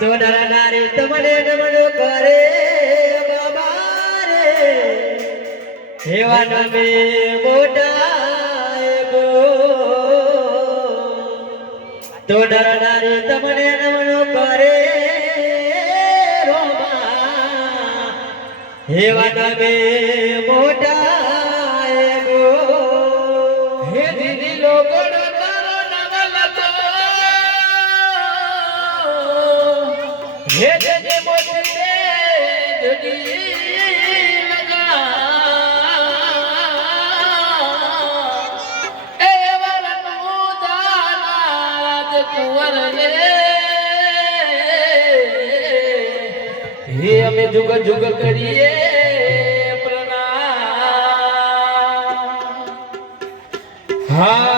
દોડા નારી તમને નમન કરે બાબા રે એવા નમે મોટા ગો દોડા નારી તમને નમન કરે રોમા એવા નમે મોટા ગો હે દીદી લોકો हे जने मोते जगी लगा ए वरनु दानाज कुंवर ने हे અમે जुग जुग करिए प्रणाम हाँ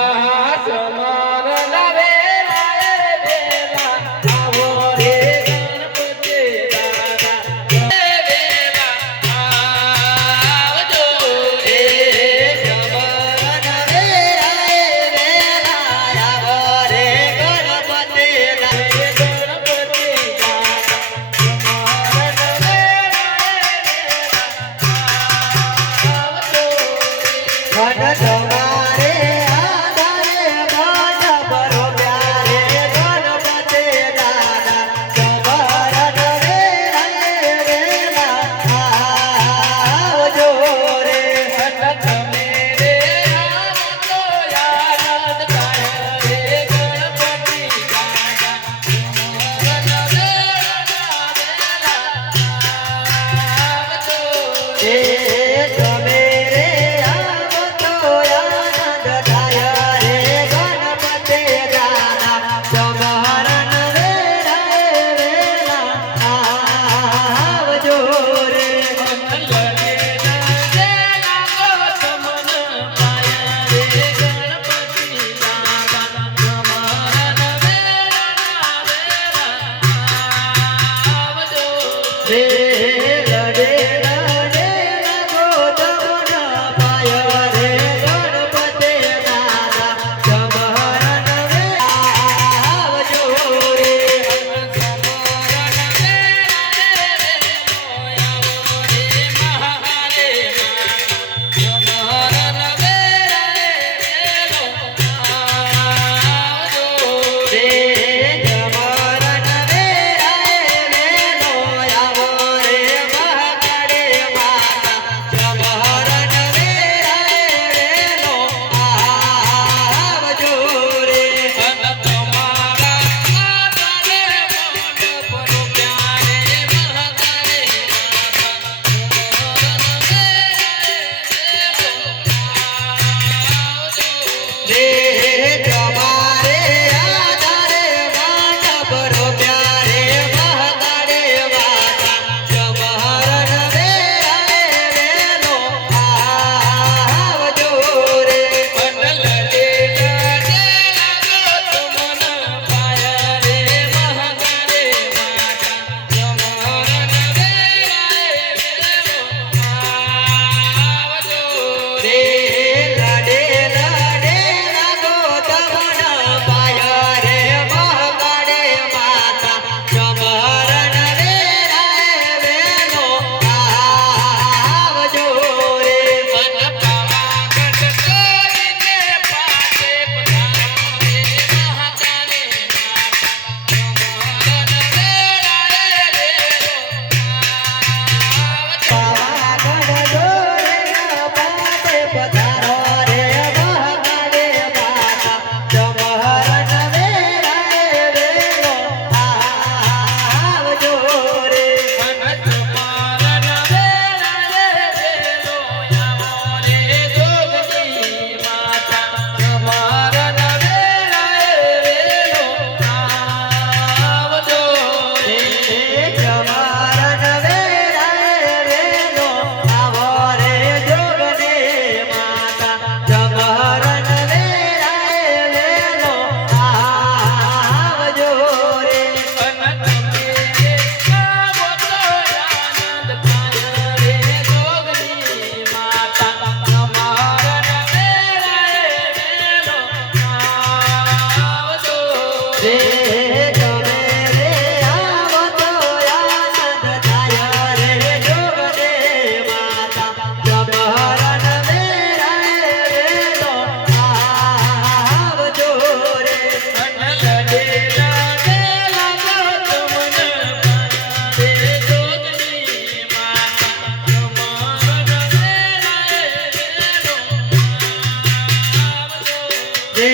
રે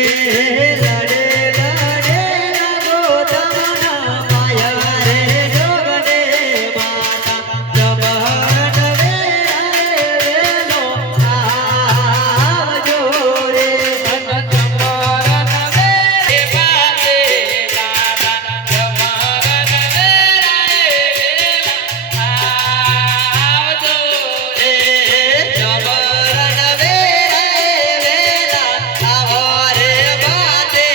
લડે લડે લાગો તમના માયા રે જોગને માતા જમણ વેલો આવજો રે જમરણ વેલા આવો રે બાતે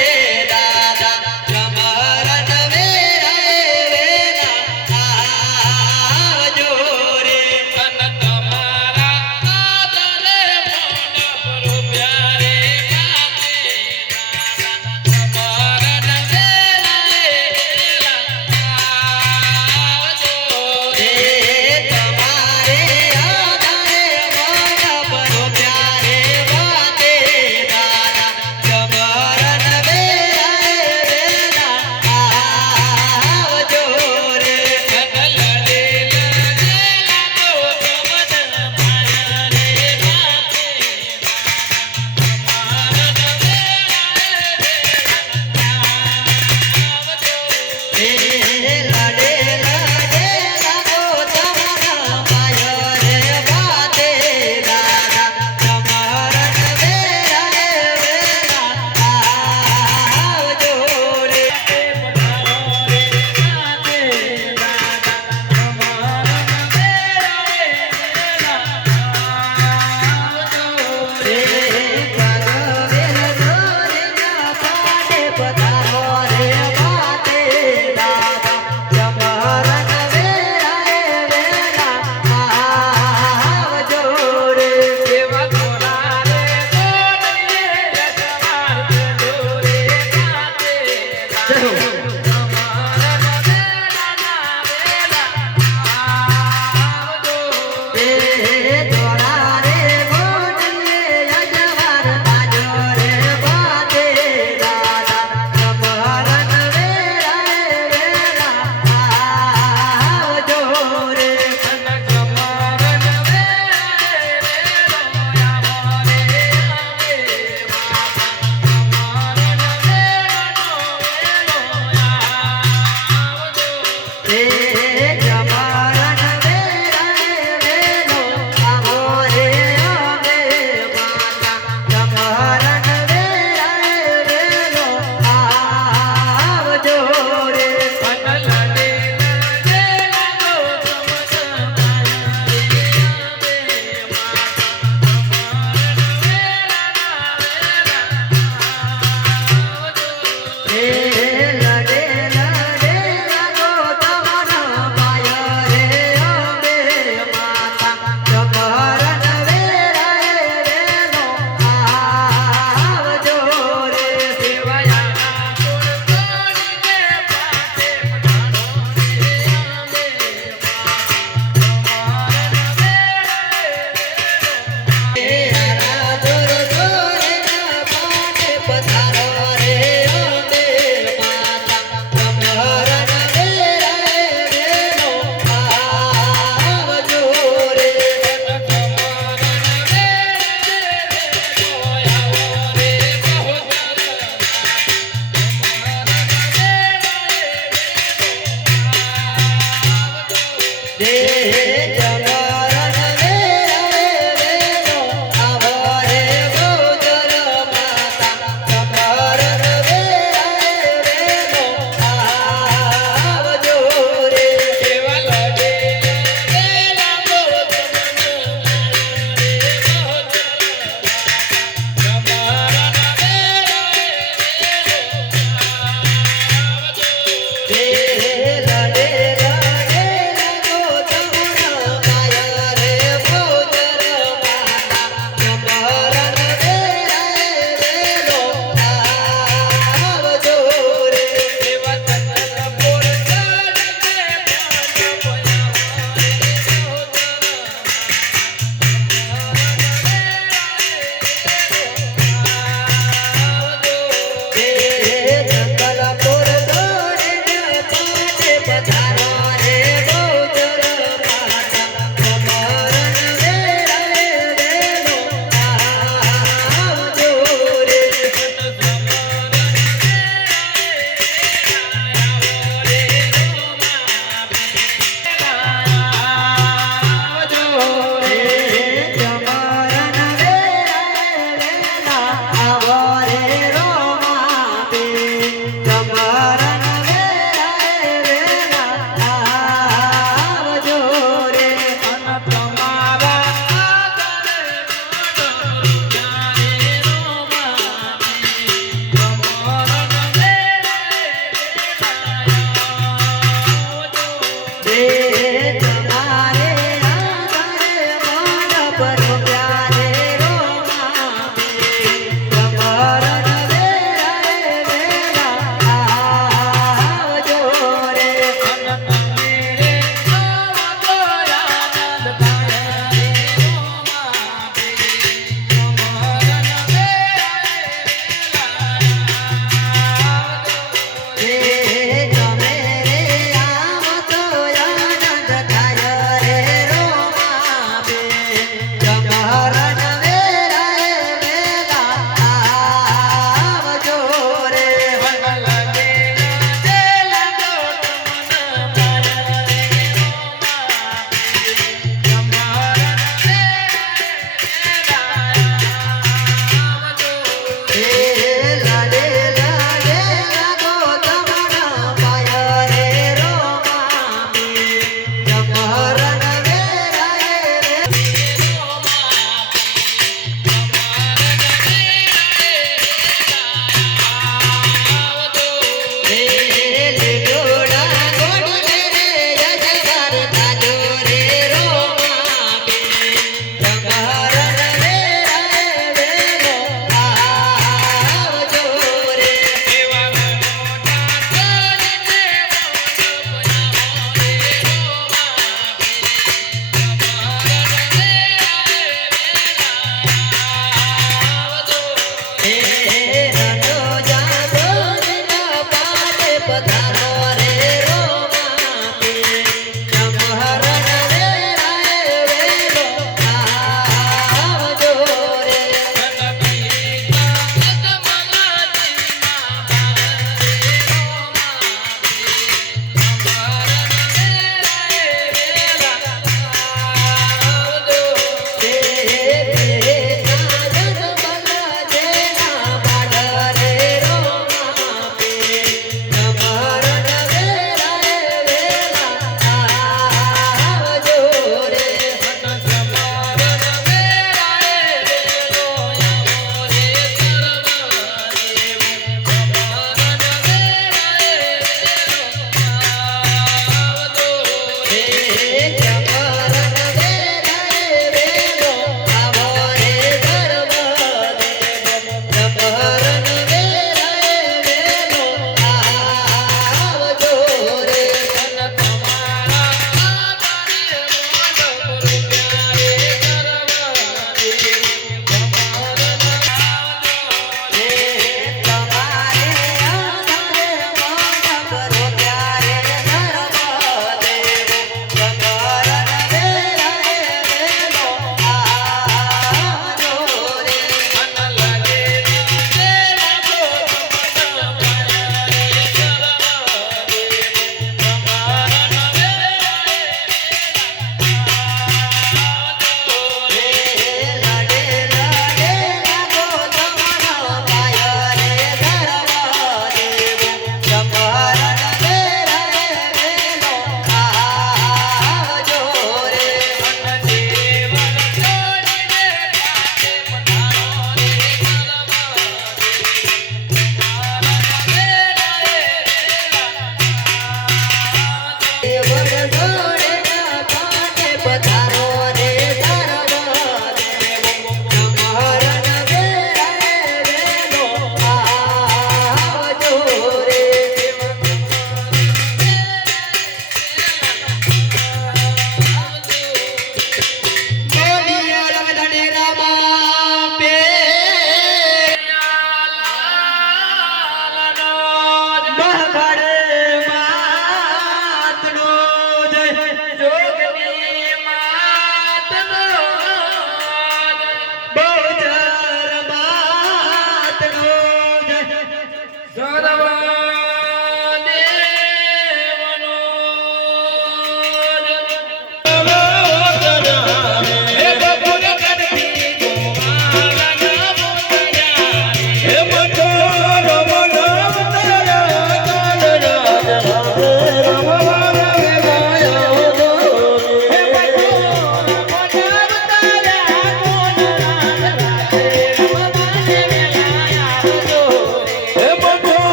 હે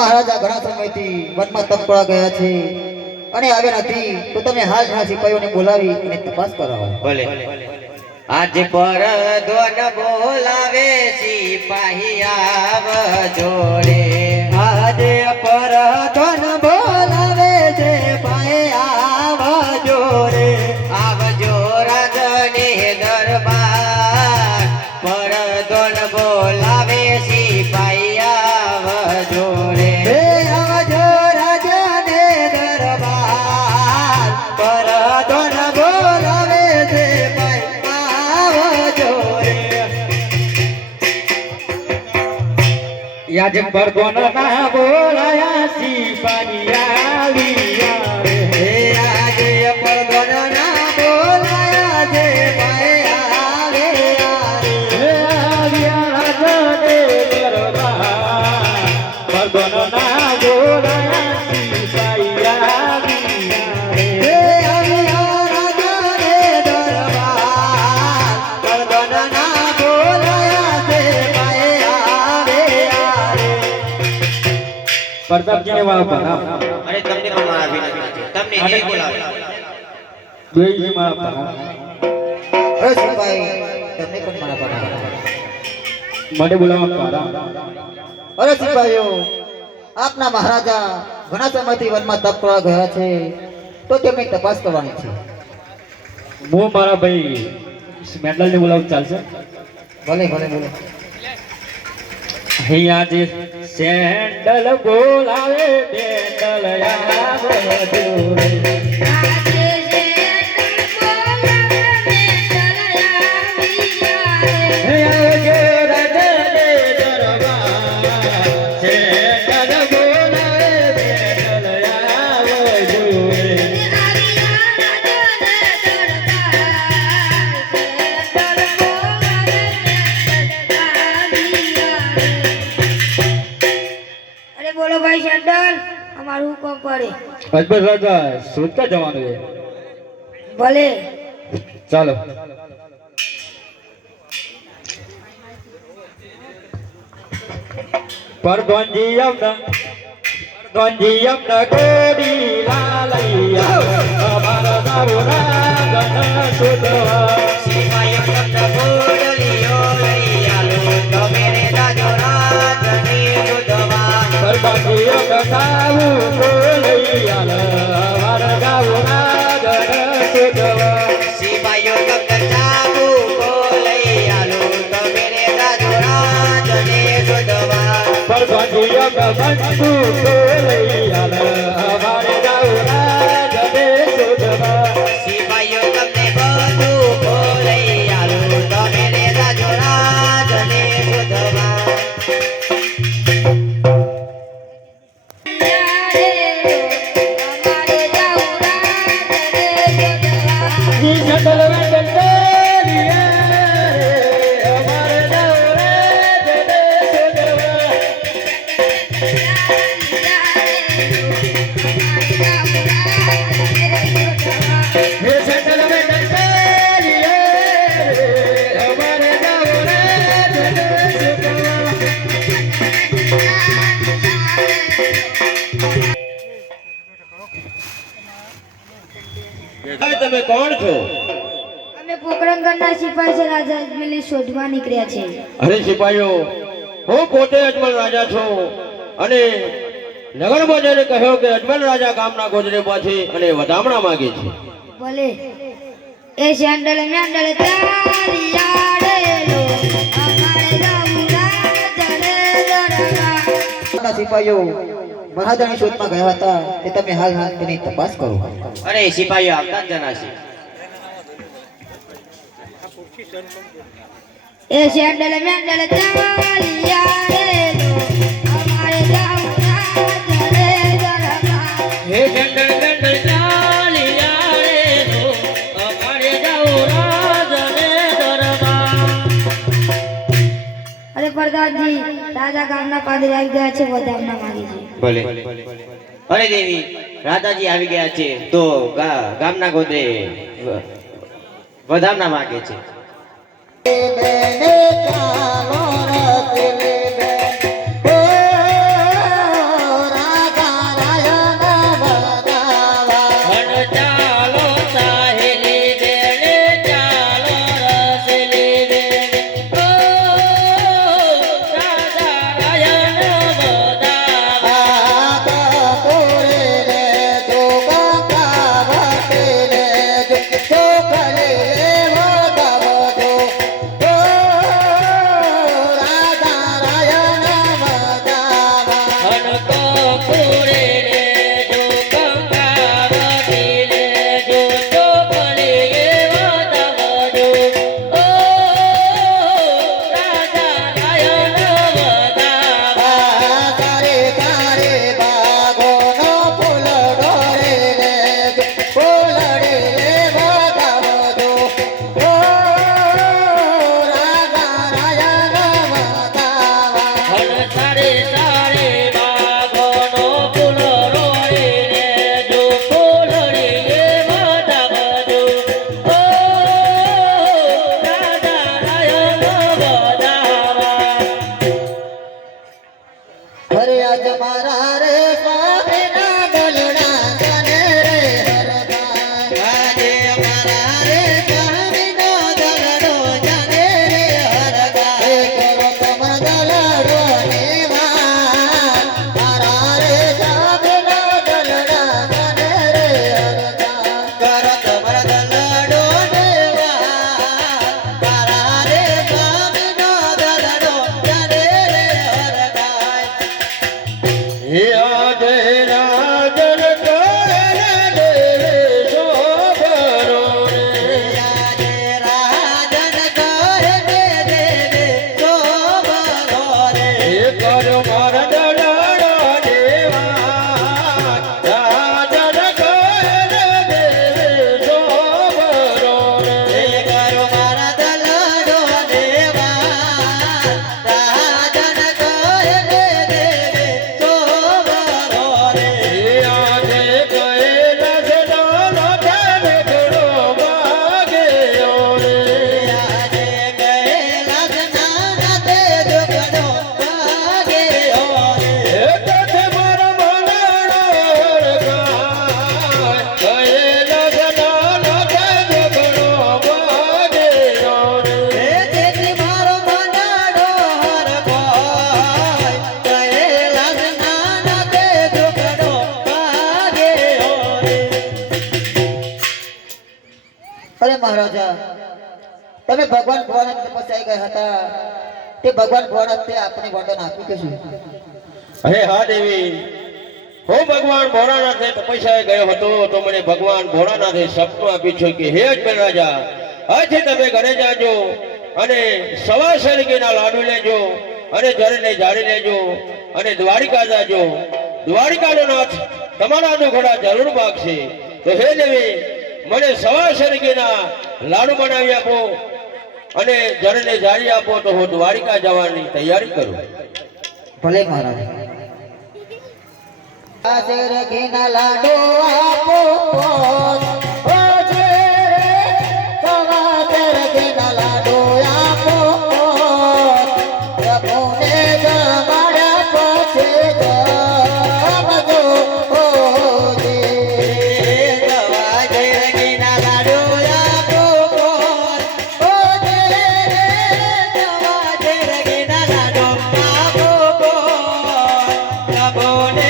મહારાજા ઘણા સમયથી વનમાં તપકોળા ગયા છે અને આવ્યા નથી, તો તમે હાલ ના સિપાહીઓને બોલાવી અને તપાસ કરાવો. ભલે. આજ પર ધોન બોલાવે સિપાહી આવજો રે. આજે પર ધન બોલાવે છે ભાઈ આવજો રે. આવજો રાજને દરબાર પર ધોન બોલાવે સિપાહી આવજો રે. હે આવજો રાજાને દરબાર પર ધન બોલાવે છે ભાઈ આવજો રે. યાજ પર કોન ના બોલાયા સિપાહી આવ્યા રે. હે આજે પર ધન ના બોલાયા છે ભાઈ આવે આવે. હે આવ્યા રાજને દરબાર પર કોન ના બોલાયા સિપાહી આવ્યા રે. હે આવ્યા રાજાને દરબાર પર ધન ના બોલાયા છે ભાઈ આવે આવે. પ્રતાપજીને વાવ પર અરે તમને પણ મારા વિનંતી છે. તમને જે બોલાવે. બેયજી મારા પર અરે સિપાહી તમને પણ મારા પર મને બોલાવવા પર અરે સિપાહીઓ, આપના મહારાજા ઘણા સમયથી વનમાં તપ કરવા ગયા છે, તો તેમની તપાસ કરવાની છે. હું મારા ભાઈ મેન્ડલને બોલાવું ચાલશે? ભલે ભલે ભલે. અહીંયા જે સેન્ડલ બોલાવે બેન્ડલ આવજો રે. હે આવજો રાજને દરબાર સેન્ડલ બોલાવે બેન્ડલ આવજો રે. અરે બોલો ભાઈ શેન્ડલ, અમારું હુકમ પડે. અજબર રાજા શોધતા જવાનું છે. ભલે. ચાલો. પરધોનજી અમને કોડી લાલૈયા અમારા દારૂ રાજન શોધવા. સિપાહીઓ તમને બોલીઓ લઈ આલો. તમે રે રાજો રાજને શોધવા. પરધોનજી અમને સાવું બોલૈયા અમારા દારૂ રાજન શોધવા. સિપાહીઓ તમને ચાબુકો લઈ આલો. તમે રે રાજો રાજને શોધવા. પરધોનજી અમને બંદૂકો લૈયા અમારા દારૂ રાજને શોધવા. સિપાહીઓ તમને બધું બોલઈ આલો. તમે રે રાજો રાજને શોધવા. જંગલ વેંગલ દરિયા રે અમારે દારૂ રાજને શોધવા. હે જંગલ વેંગલ દરિયા રે અમારે દારૂ રાજને શોધવા. તમે કોણ છો? અમે પોકરણગઢના સિપાહી છે, રાજા અજમેરને શોધવા નીકળ્યા છે. અરે સિપાહીઓ, હું પોતે અજમલ રાજા છું અને નગરમાં જઈને કહ્યો કે અજમલ રાજા ગામના ગોદરે પાછી અને વધામણા માંગે છે. ભલે. એ શેન્ડલ મેન્ડલ તારિયા રેલો, અમારે જાવું રાજને દરબાર. આપના સિપાહીઓ મહારાજાની શોધમાં ગયા હતા, તે તમે હાલ હાલ તેની તપાસ કરો. અરે સિપાહીઓ આવતા જ જણાશે. એ શેન્ડલ મેન્ડલ તારિયા રેલો, અમારે જાવું રાજને દરબાર. હે જંગલ વેંગલ ચાલિયા રે નો અમારે દારૂ રાજને દરબાર. અરે પ્રધાનજી, રાજા ગામના પાદરે આવી ગયા છે, વધામણા માંગે છે. ભલે. અરે દેવી, રાજાજી આવી ગયા છે તો ગામના ગોદરે વધામણા માંગે છે. બેને ચાલો રતલે બેન, ઓ મહારાજા, તમે ભગવાન ભોળાનાથ તપસ્યા ગયા હતા, તે ભગવાન ભોળાનાથ તે આપણે વરદાન આપ્યું કે શું? અરે હા દેવી, હું ભગવાન ભોળાનાથે તપસ્યાએ ગયો હતો તો મને ભગવાન ભોળાનાથે સપનું આપ્યું છે કે હે અજમેર રાજા, આજથી તમે ઘરે જાજો અને સવા શેરડીના લાડુ લેજો અને જરને જાળી લેજો અને દ્વારિકા જાજો. દ્વારિકાનો નાથ તમારા દુખડા જરૂર માગશે. તો હે દેવી, મને સવા શેરડીના લાડુ બનાવી આપો અને જરને જાળી આપો તો હું દ્વારિકા જવાની તૈયારી કરું. ભલે મહારાજ. આદર ઘીના લાડુ આપો, ઓ જે સવાદર ઘીના લાડુ આપો, પ્રભુને જમાડ્યા પછી જમજો, ઓ જે સવાદર ઘીના લાડુ આપો, ઓ જે સવાદર ઘીના લાડુ આપો, પ્રભુને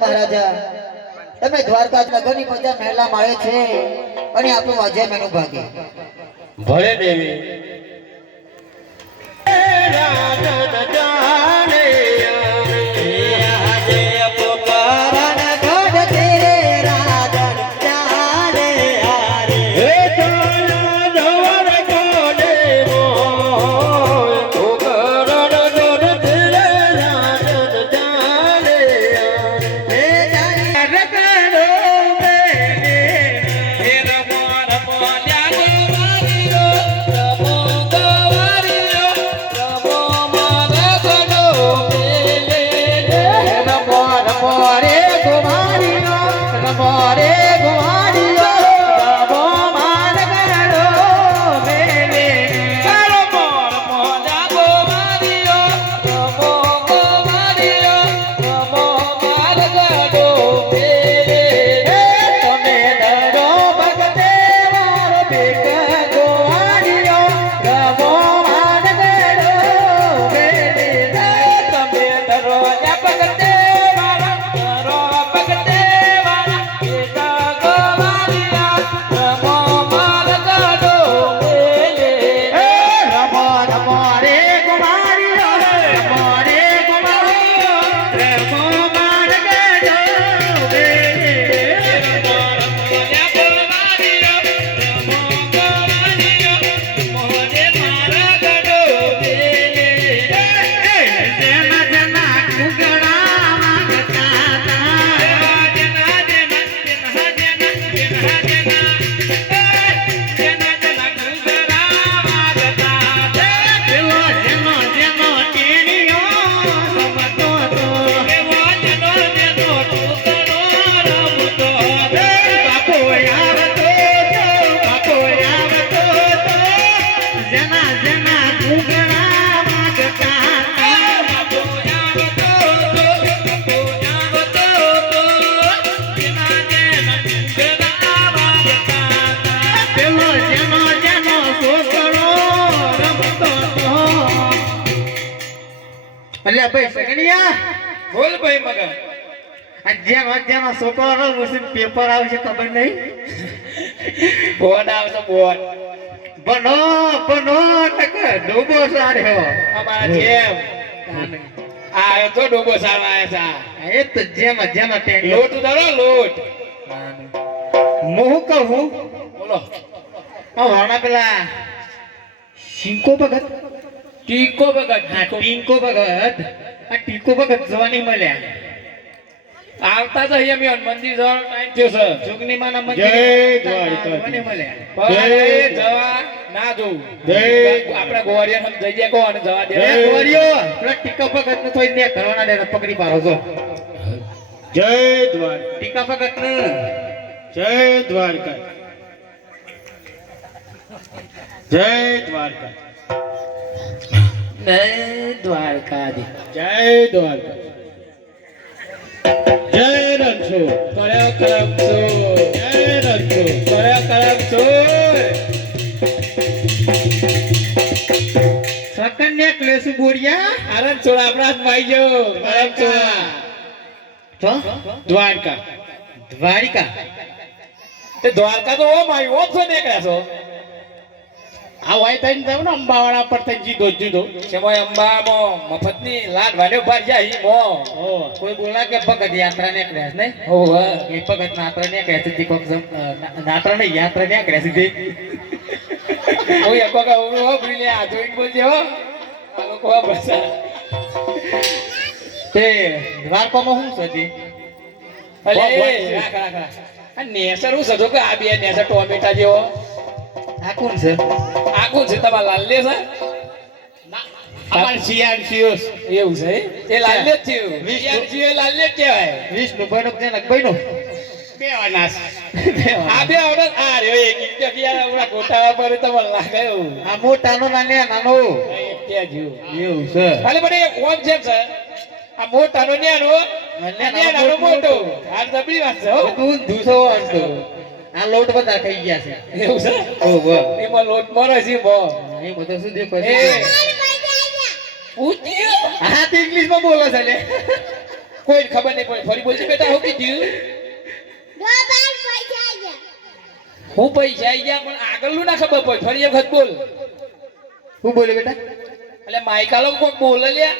મહારાજા, તમે દ્વારકા નગરની મજા મહેલા મળે છે અને આપણું અજય મેનું ભાગે. ભલે દેવી. અલ્યા ભાઈ સગનિયા, બોલ ભાઈ મગન. જેનો છોકરો પેપર આવશે ખબર નહીં? બોન આવશે બોન. બનો બનો ડૂબો સાડ્યો અમારા જેમ આ તો ડોબો સારવા આવ્યા એ તો જેમ ટેંગલો લોટ ઉતારો લોટ. હું કહું, બોલો. વાણા પેલા શિંકો ભગત, ટીકો ભગત. હા ટીકો ભગત, આ ટીકો ભગત જોવા નહીં મળ્યા. આવતા જ અહીંયા મેં મંદિર જવાનો ટાઈમ થયો છે જોગની માના જય મંદિર દ્વારકા. મને મળ્યા. પણ એ જવા ના જોઉં જય. આપણે ગોવાળિયાને જઈ દે કહો અને જવા દે જય. એ ગોળીઓ, પેલા ટીકા ભગત ને થોડી ને કરવાના દે પકડી પાડો છો. જય દ્વારકા. ટીકા ભગત ને જય દ્વારકા. જય દ્વારકા. દ્વારકાધી જય દ્વારકા. જય રણછોડ. કર્યા કરમ છો જય રણછોડ. કર્યા કરમ છો સકન્યા ક્લેસુ બોરિયા આનંદ છોડ આપણા હાથમાં આવી ગયો કરમ છો દ્વારકા. દ્વારિકા તે દ્વારકા તો ઓમ આવ્યું ઓમ છો નીકળ્યા છો આ વાય થઈને જાવ ને અંબાવાળા પર થઈને જીધો જીધો. છે મોય અંબામાં મફતની લાડ વાને ઉભા રહ્યા ઈ મો કોઈ બોલા કે ભગત યાત્રા નીકળ્યા છે, નહીં? હો હો એ ભગત નાત્રા નીકળ્યા છે, કોક નાત્રા નહીં યાત્રા નીકળ્યા છે તે. ઓય અકો કા હો બ્રિલે આ જોઈન બોલજે હો આ લોકો આ ભાષા તે દ્વારકામાં શું છે તે? અલે રાખ રાખ રાખ આ નેસર હું સજો કે આ બે નેસર ટોમેટા જેવો આ કોણ છે? આખું છે તમારા લાલ્લે છે અમાર સિયાન સિયોસ. એવું છે એ લાલ્લે જ થયું વીસ યાર જીવે લાલ્લે જ કહેવાય વિષ્ણુ ભાઈનો કે જનકભાઈનો? બેવાના છે. આ બે આવડે આ રહ્યો એક ઇન્ટક યાર હમણાં ગોટાવા પર તમને લાગે એવું આ મોટાનો નાનો નાનો ત્યાં જેવું એવું છે. ખાલી મને એક ઓમ છે સર આ મોટાનો ન્યાનો ન્યાનો મોટો આ દબડી વાત છે હો તું ધૂસો વાળતો. આ લોટ બધા ખાઈ ગયા છે. એવું છે ઓહો. એમાં લોટ મરે છે બો એ બધો શું દેખો એ છે? પૂછ્યું હા તે ઇંગ્લિશમાં બોલો છે લે. કોઈ ખબર નહીં પડી ફરી બોલજી બેટા હું કીધું હું પૈસા આવી ગયા પણ આગળનું ના ખબર પડી ફરી એક વખત બોલ શું બોલે બેટા? એટલે માઇકાલો કોક બોલે લ્યા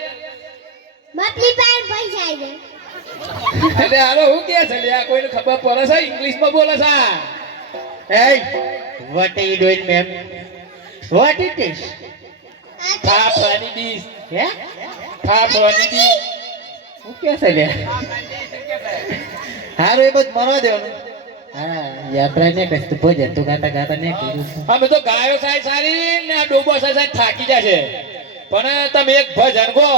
એટલે હાલો હું કે છે લ્યા કોઈને ખબર પડે છે ઇંગ્લિશમાં બોલે છે Hey, what are you doing, ma'am? What it is? ફાફડાની ડીશ હે? ફાફડાની ડીશ શું કે છે લે? હારું એ બધું મરવા દેવાનું. હા, યાત્રા ને કશું ભજન તો ગાતા ગાતા ને કીધું. અમે તો ગાયો સાહેબ સારી ને આ ડોબો સાહેબ થાકી જશે પણ તમે એક ભજન કહો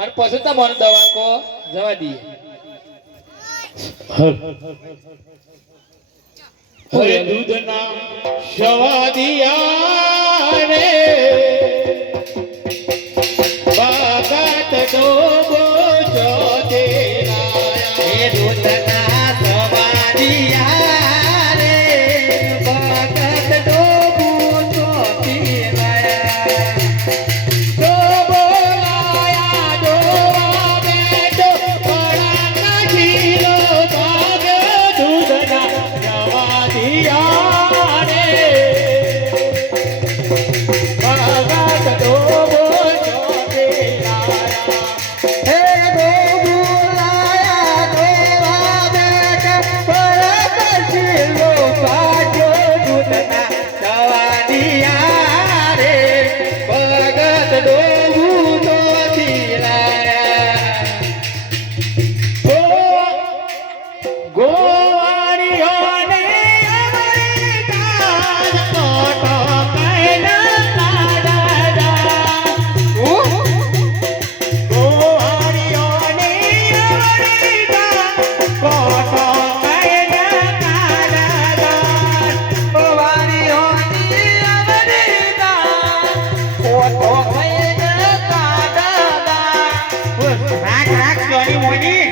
અને પછી તમને દવા કહો જવા દઈએ હરે દૂધના શવાદિયા રે બાગાત ડોબો જોતે લાયા. એ દૂધના સવારિયા રે, ભગત ડોબું ચોથી લાયા. ડોબો લાયા ડોવા બેઠો પડાના જીરો ભાગ દૂધના શવાદિયા રે બાગાત ડોબો જોતે લાયા. હે ડોબું લાયા ડોવા બેઠા, ભરત શીલો પાછો દૂધના સવારિયા રે, ભગત ડોબું ચોથી લાયા. ગોવાળીઓને અમરીદાસ મોટો કૈલા દાદા. ગોવાળીઓને અમરીદાસ મોટો કૈલા દાદા. ગોવાળીઓની અમરીદાસ, ઓઠો ખઈને કાઢાદા. રાખ રાખ ચોરી મોની.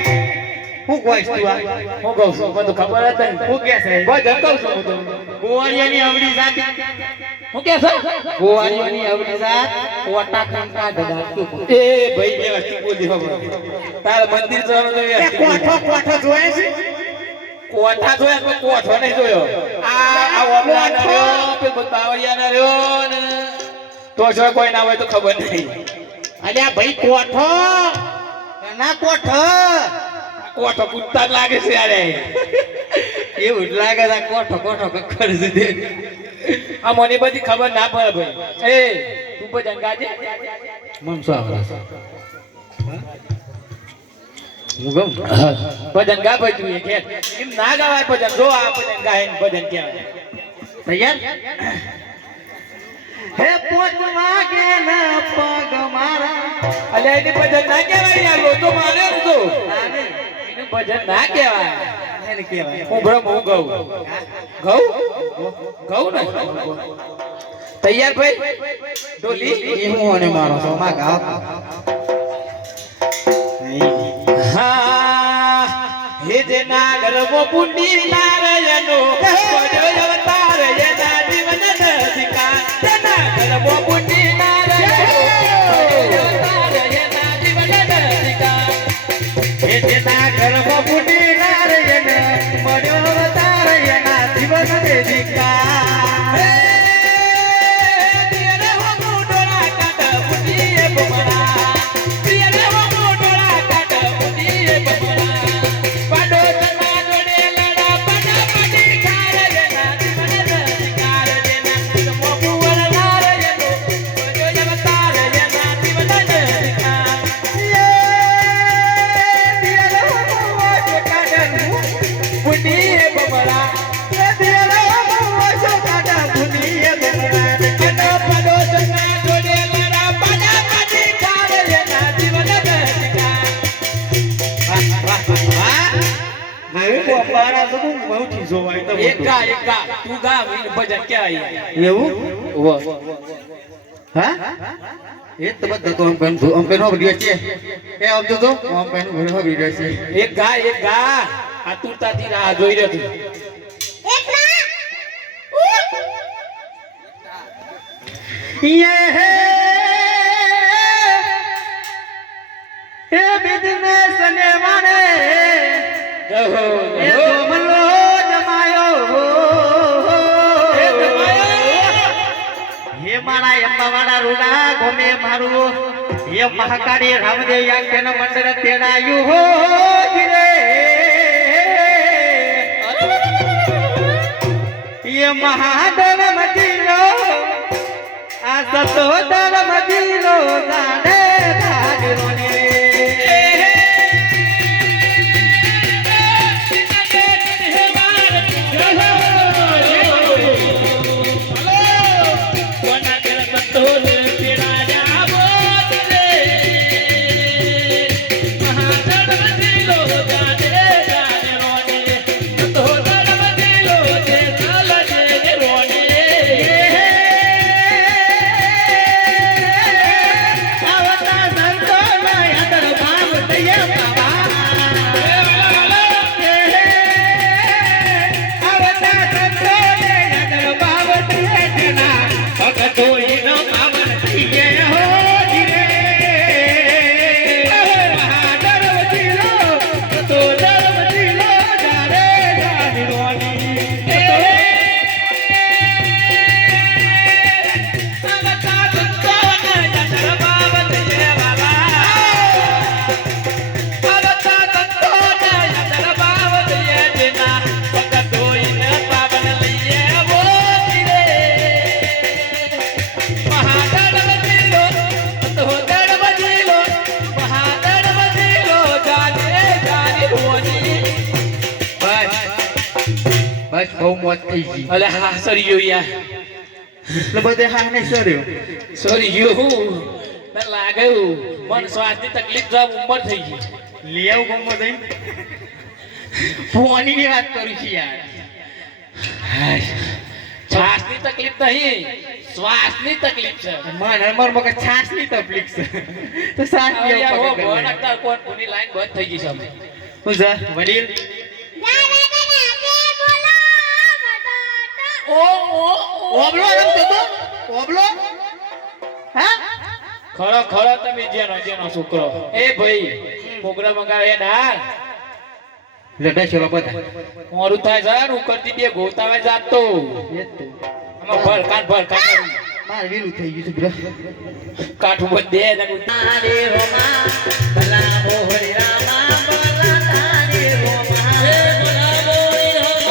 હું કોઈ તું આ? હું કહું છું બધું ખબર જ નહીં હું કે છે? ભજન કહું છું હું તો ગોવાળિયાની અવળી જાતિ, હું કે છે ગોવાળિયાની અવળી જાત, ઓટા ખાઈને કાઢાદા. શું કહું? એ ભાઈ વ્યવસ્થિત બોલી ખબર તારે મંદિર જવાનું તો એ વ્યવસ્થિત કોઠો કોઠો જોયે છે? કોઠા જોયા પણ કોઠો નહીં જોયો આ ઓમલાના રહ્યો પેલ બાવળિયાના રહ્યો ને તો જો કોઈ ના હોય તો ખબર નહીં અલ્યા ભાઈ કોઠો ના કોઠો કોઠો કુત્તા જ લાગે છે યાર એવું જ લાગે છે. કોઠો કોઠો કખડ છે તે. આ મને બધી ખબર ના પડે ભાઈ એ તું ભજન ગાજે મન શું આવડે છે? હું ગમ ભજન ગા ભાઈ તું કે એમ ના ગાવાય ભજન જો આ ભજન ગાય ને ભજન કહેવાય તૈયાર હે પોચ વાગે ના પગ મારા અલ્યા એને ભજન ના કહેવાય યાર લો તો મારે એમ તો એનું ભજન ના કહેવાય એને કહેવાય હું બ્રહ્મ હું ગઉ ગઉ ને તૈયાર ભાઈ ડોલી એ હું અને મારો છો માં ગાવ હા હે જે નાગરવો પુંડી નારાયણો બજો અવતાર એના જીવન દર્શિકા હે નાગરવો પુંડી નારાયણો બજો અવતાર એના જીવન દર્શિકા હે જે નાગરવો પુંડી નારાયણ બજો અવતાર એના જીવન દર્શિકા હે દિયરે હો મોટોલા કાટ પુંડી બમણા દિયરે હો મોટોલા કાટ પુંડી બમણા પાડો તના જોડે લડા પડા પડી ખાર જેના જીવન દર્શિકાર જેના તમો પુવર નારાયણો બજો અવતાર એના જીવન દર્શિકા દિયરે હો મોટો કાટ પુંડી બમણા દિયરે હો મોટો કાટ પુંડી બમણા કનો પાડો તના જોડે લડા પડા પડી ખાર જેના જીવન દર્શિકા વાહ વાહ વાહ એક ગા તું ગા મને ભજન કહેવાય એવું હા એ તો બધા તો આમ પેન હો ગયો છે એ આમ તો આમ પેન હો ગયો છે એક ગા આતુરતાથી રાહ જોઈ રહ્યો છું ये है बिजनेस ने माने જહો ये सोमलो जमायो ये मारा यम्मावाड़ा रूड़ा गोमे मारू ये महाकाली रामदेव याज्ञन मंडल तेरायु हो गिरे ये महादन मदिलो आ सतो दन मदिलो दाने दागरोने બસ બહુ મોત થઈ ગઈ અલે હા સરી ગયો યાર એટલે બધે હા ને સર્યો સરી ગયો હું તને લાગ્યું મન શ્વાસની તકલીફ જવા ઉંમર થઈ ગઈ લઈ આવું ગમો દઈ ફોનની વાત કરું છું યાર શ્વાસની તકલીફ નહીં શ્વાસની તકલીફ છે મન મર મગર છાસની તકલીફ છે તો સાસ હવે લેવું યાર હો પકડ ભણ લે. અટકાર કોણ કોની લાઈન બંધ થઈ ગઈ છે અમે. હું જા વડીલ ઓબલો રમતો તો ઓબલો હા ખરો ખરો તમે જેનો જેનો છોકરો એ ભાઈ પ્રોગ્રામ મંગાવે ના લડા છે બધા મોરું થાય છે ને ઉપરથી બે ગોતાવે જાતો એ તો આમાં ભર કાન માર વેલું થઈ ગયું છે બ્રો કાઠું બધે ને તારે રોમા ભલા મોહરી રામા ભલા તારે રોમા હે ભલા મોહરી રામા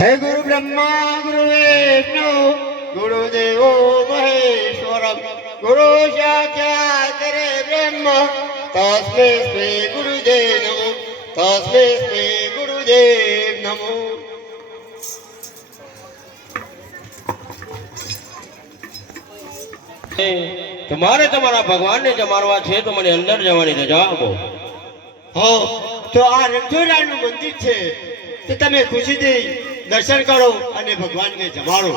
હે ગુરુ બ્રહ્મા ગુરુ વિષ્ણુ ગુરુદેવો મહેશ્વરમ ગુરુ સાક્ષાત બ્રહ્મ તસ્મૈ શ્રી ગુરુદેવ નમો તસ્મૈ શ્રી ગુરુદેવ નમો. તમારે તમારા ભગવાનને જમાડવા છે તો મને અંદર જવાની રજા આપો. હો તો આ રણછોડરાયનું મંદિર છે તો તમે ખુશીથી દર્શન કરો અને ભગવાનને જમાડો.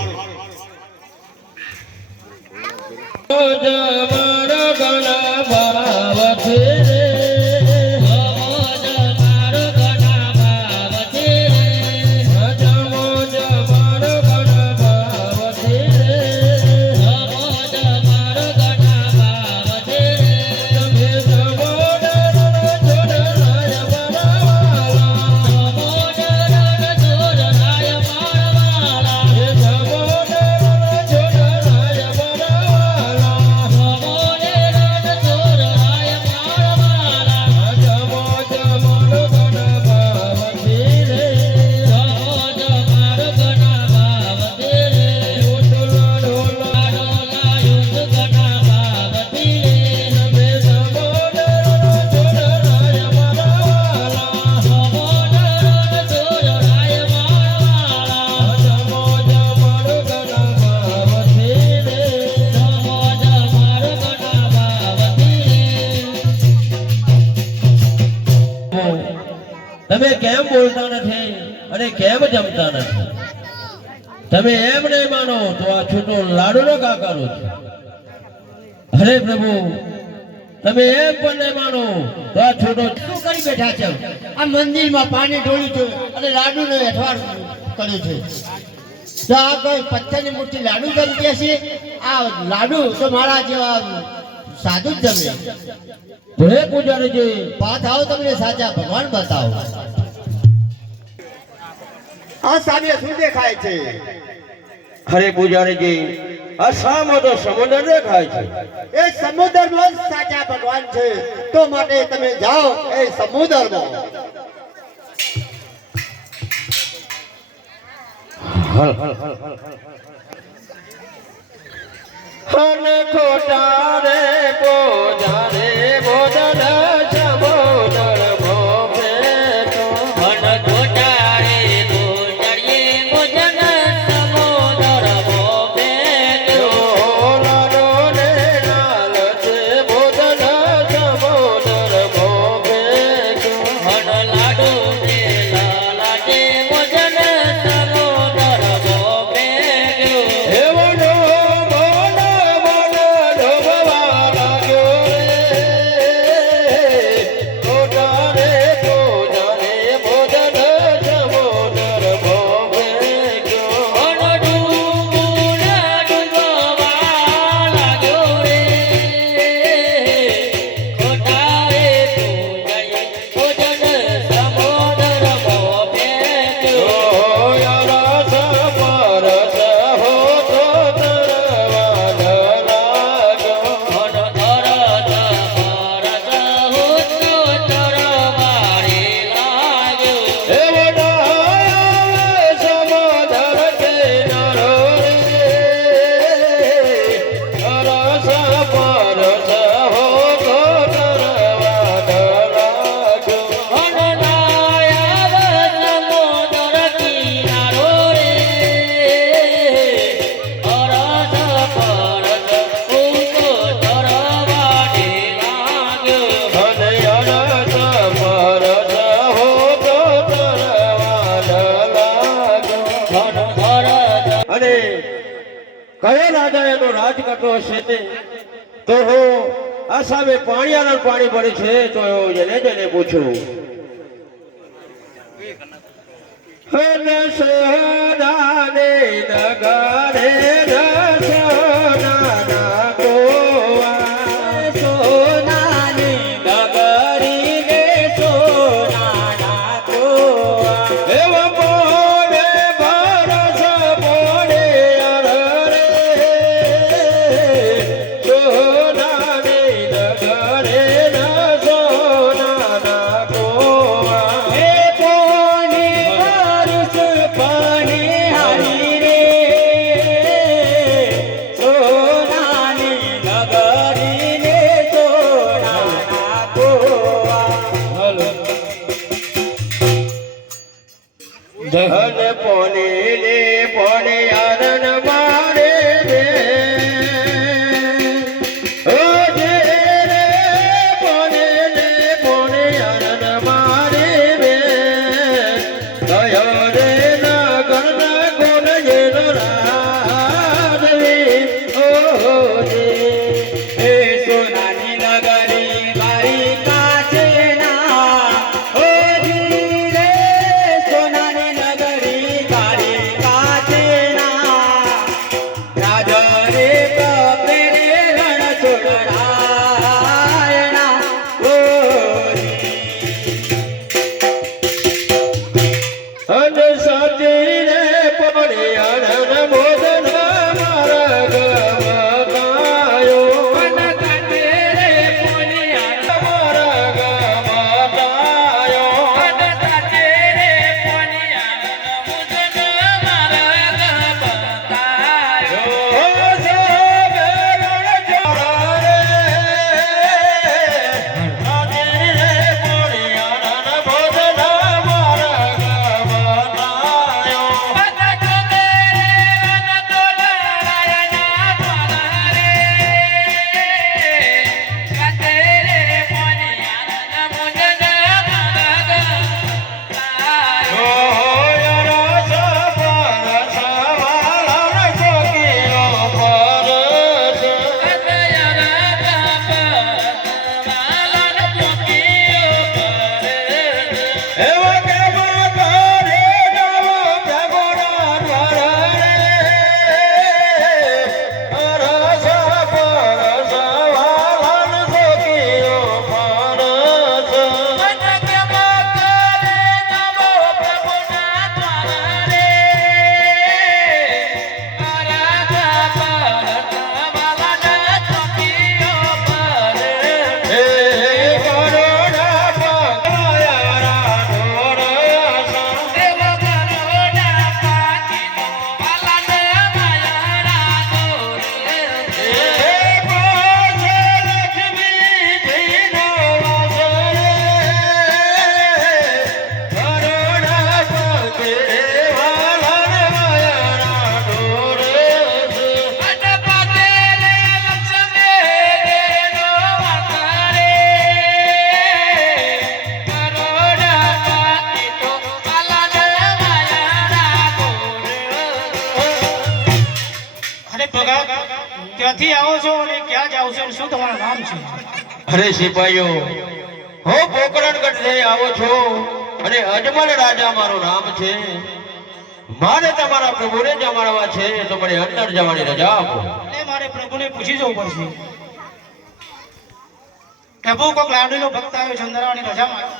તમે કેમ બોલતા નથી અને કેમ જમતા નથી? તમે એમ નહીં માનો તો આ છૂટો લાડુનો કાકારો છે. અરે પ્રભુ, તમે એમ પણ નહીં માનો તો આ છૂટો શું કરી બેઠા છે? આ મંદિરમાં પાણી ઢોળ્યું છે અને લાડુનો એઠવાડ કર્યું છે. તો આ કોઈ પથ્થરની મૂર્તિ લાડુ જમતી હશે? આ લાડુ તો મારા જેવા સાધુ જ જમે. તો હે પૂજારીજી, પાથ આવો, તમને સાચા ભગવાન બતાવો. આ સામે શું દેખાય છે? અરે પૂજારીજી, આ સામો તો સમુદ્ર દેખાય છે. એ સમુદ્રમાં જ સાચા ભગવાન છે. તો માટે તમે જાઓ એ સમુદ્રમાં. હન ખોટા રે પોજારે ભોજન સમુદ્ર મોભે તો હન ખોટા રે પોજારે ભોજન સમુદ્ર મોભે તો લાડો ને લાલ છે ભોજન સમુદ્ર મોભે તો હન લાડો ને લાલ છે ભોજન સમુદ્ર મોભે તો એવડો કયો રાજા એનો રાજ કરતો હશે તે? તો હું આ સામે પાણીયાનું પાણી પડે છે તો એને જઈને પૂછું. હે સોનાને નગરે સોનાના ગોવા સોનાની નગરી રે સોનાના ગોવા એવા મોને ભરસ મોને અરે સોનાની નગરે સોનાના ગોવા હે પાણી ધન પોને લે પોને આનંદ મારે રે ઓ જે રે પોને લે પોને આનંદ મારે રે દયા રે નગર ના કોન જે રાધવે ઓ જે એ સોનાની નગરી મારી કાચે ના ઓ જી રે સોનાની નગરી મારી કાચે ના રાજા રે કપે રે રણ છોડરાયણા ઓ અન સાચી રે પોને આનંદ મોદન મારા ગમકાયો મન કાતે રે પોનિયા મારા ગમકાયો મન કાતે રે પોનિયા મુજન મારા ગમકાયો ઓ સબે રણ ચોરા રે સાચી રે પોને આનંદ મોદન મારા ગમકાયો મન કાતે રે મન તો નારાયણા દ્વારા રે કાતે રે પોનિયા મુજન મારા ગમકાયો અરે ભગત ક્યાંથી આવો છો અને ક્યાં જાઓ છો અને શું તમારું નામ છે? અરે સિપાહીઓ હું પોકરણગઢ થી આવો છું અને અજમલ રાજા મારું નામ છે. મારે તમારા પ્રભુને જમાડવા છે તો મને અંદર જવાની રજા આપો. એટલે મારે પ્રભુને પૂછી જવું પડશે. પ્રભુ કોક લાડુનો ભક્ત આવ્યો છે, અંદર આવવાની રજા માંગે.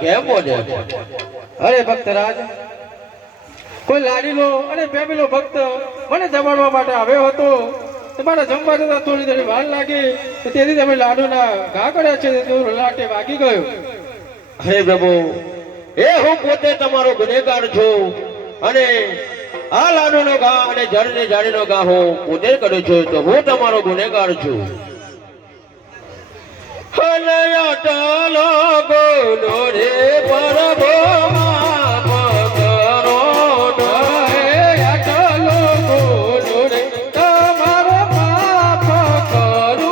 કેમ બોલે? અરે ભક્તરાજ, કોઈ લાડીલો અને પ્રેમીલો ભક્ત મને જમાડવા માટે આવ્યો હતો. તમારા જમવા જતા થોડી ઘણી વાર લાગી, તેથી તમે લાડુના ઘા કર્યા છે તો લાટે વાગી ગયો. હે પ્રભુ, એ હું પોતે તમારો ગુનેગાર છું અને આ લાડુનો ઘા અને જળને જાળીનો ઘા હું પોતે કર્યો છું, તો હું તમારો ગુનેગાર છું. હલયાટલો ગોલો રે પરભો માફ કરો હે અટલો બોલો રે તમારો માફ કરું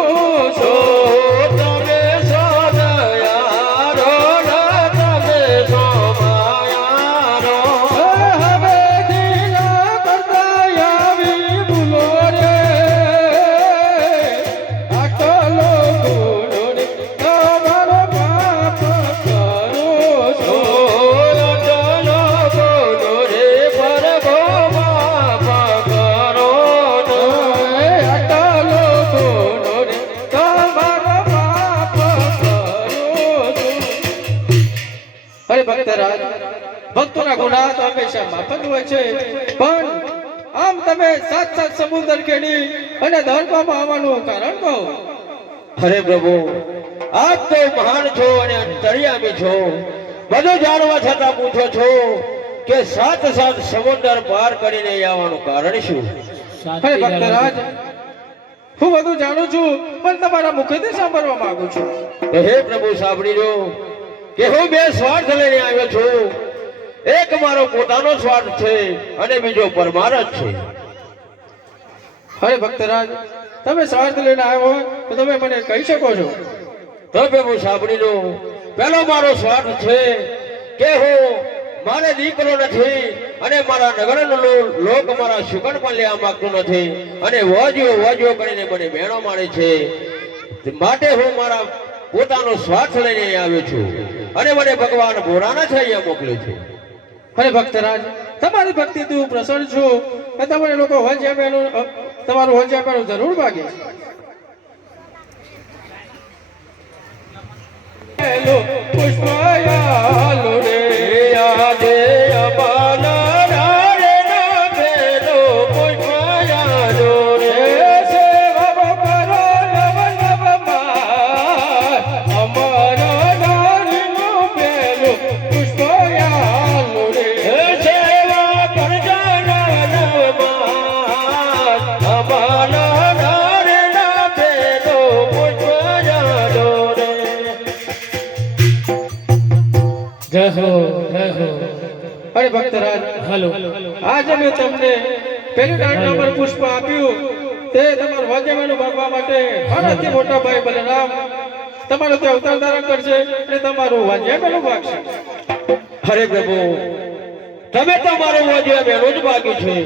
ભક્તોના ગુનાહ તો હંમેશા માફ જ હોય છે, પણ આમ તમે સાત સાત સમુદ્ર ખેડી અને દ્વારકામાં આવવાનું કારણ કહો. અરે પ્રભુ, આપ તો મહાન છો અને અંતર્યામી છો. બધું જાણવા છતાં પૂછો છો કે સાત સાત સમુદ્ર પાર કરીને અહીં આવવાનું કારણ શું? અરે ભક્તરાજ, હું બધું જાણું છું, પણ તમારા મુખેથી સાંભળવા માંગુ છું. તો હે પ્રભુ, સાંભળી લો કે હું બે સ્વાર્થ લઈને આવ્યો છું. એક મારો પોતાનો સ્વાર્થ છે અને બીજો પરમારથ છે. અરે ભક્તરાજ, તમે સ્વાર્થ લઈને આવ્યો હોય તો તમે મને કહી શકો છો. તો પ્રભુ સાંભળી લો, પેલો મારો સ્વાર્થ છે કે હું મારે દીકરો નથી અને મારા નગરનો લોક મારા સુગંધ પણ લેવા માંગતું નથી અને વોજ્યો કરીને મને મેણો મારે છે. માટે હું મારા પોતાનો સ્વાર્થ લઈને અહીં આવ્યો છું અને મને ભગવાન ભોળાનાથ અહીંયા મોકલ્યો છે. અરે ભક્તરાજ, તમારી ભક્તિથી હું પ્રસન્ન છું કે તમારે લોકો તમારું વંચાપેલું જરૂર માગે. પુષ્પયાલો રે આજે અમારા રે ના પેલો પુષ્પયાલો રે સેવા કરો નવ નવમાં અમારા નારીનો પેલો પુષ્પયાલો રે સેવા કરજો નવમાં અમારા નારીના પેલો પુષ્પયાલો રે. જય હો, જય હો. અરે ભક્તરાજ, હાલો, આજે મેં તમને પેલી દાંડીના પર પુષ્પ આપ્યું તે તમારું વાજ્યમેળું ભાગવા માટે મારાથી મોટા ભાઈ બલરામ તમારો તે અવતાર ધારણ કરશે અને તમારું વાજ્યમેળું ભાગશે. અરે પ્રભુ, તમે તો મારું વાજ્યમેળું જ ભાગ્યું છે,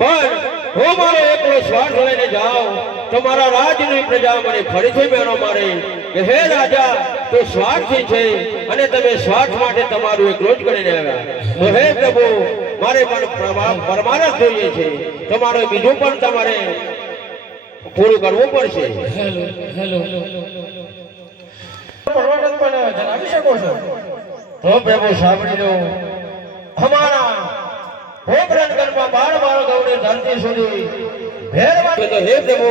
પણ હું મારો એકલો સ્વાર્થ લઈને જાઉં તો મારા રાજની પ્રજા મને ફરીથી મેળો મારે કે હે રાજા, તો સ્વાર્થી છે અને તમે સ્વાર્થ માટે તમારું એક રોજ કરીને આવ્યા. તો હે પ્રભુ, મારે પણ પરમારથ જોઈએ છે, તમારું બીજું પણ તમારે પૂરું કરવું પડશે. પરમાનંદ પણ જણાવી શકો છો. તો પ્રભુ સાંભળી લો, અમારા ભોગરણગઢમાં 12 ગૌની ધરતી સુધી ભેરવા તો હે પ્રભુ,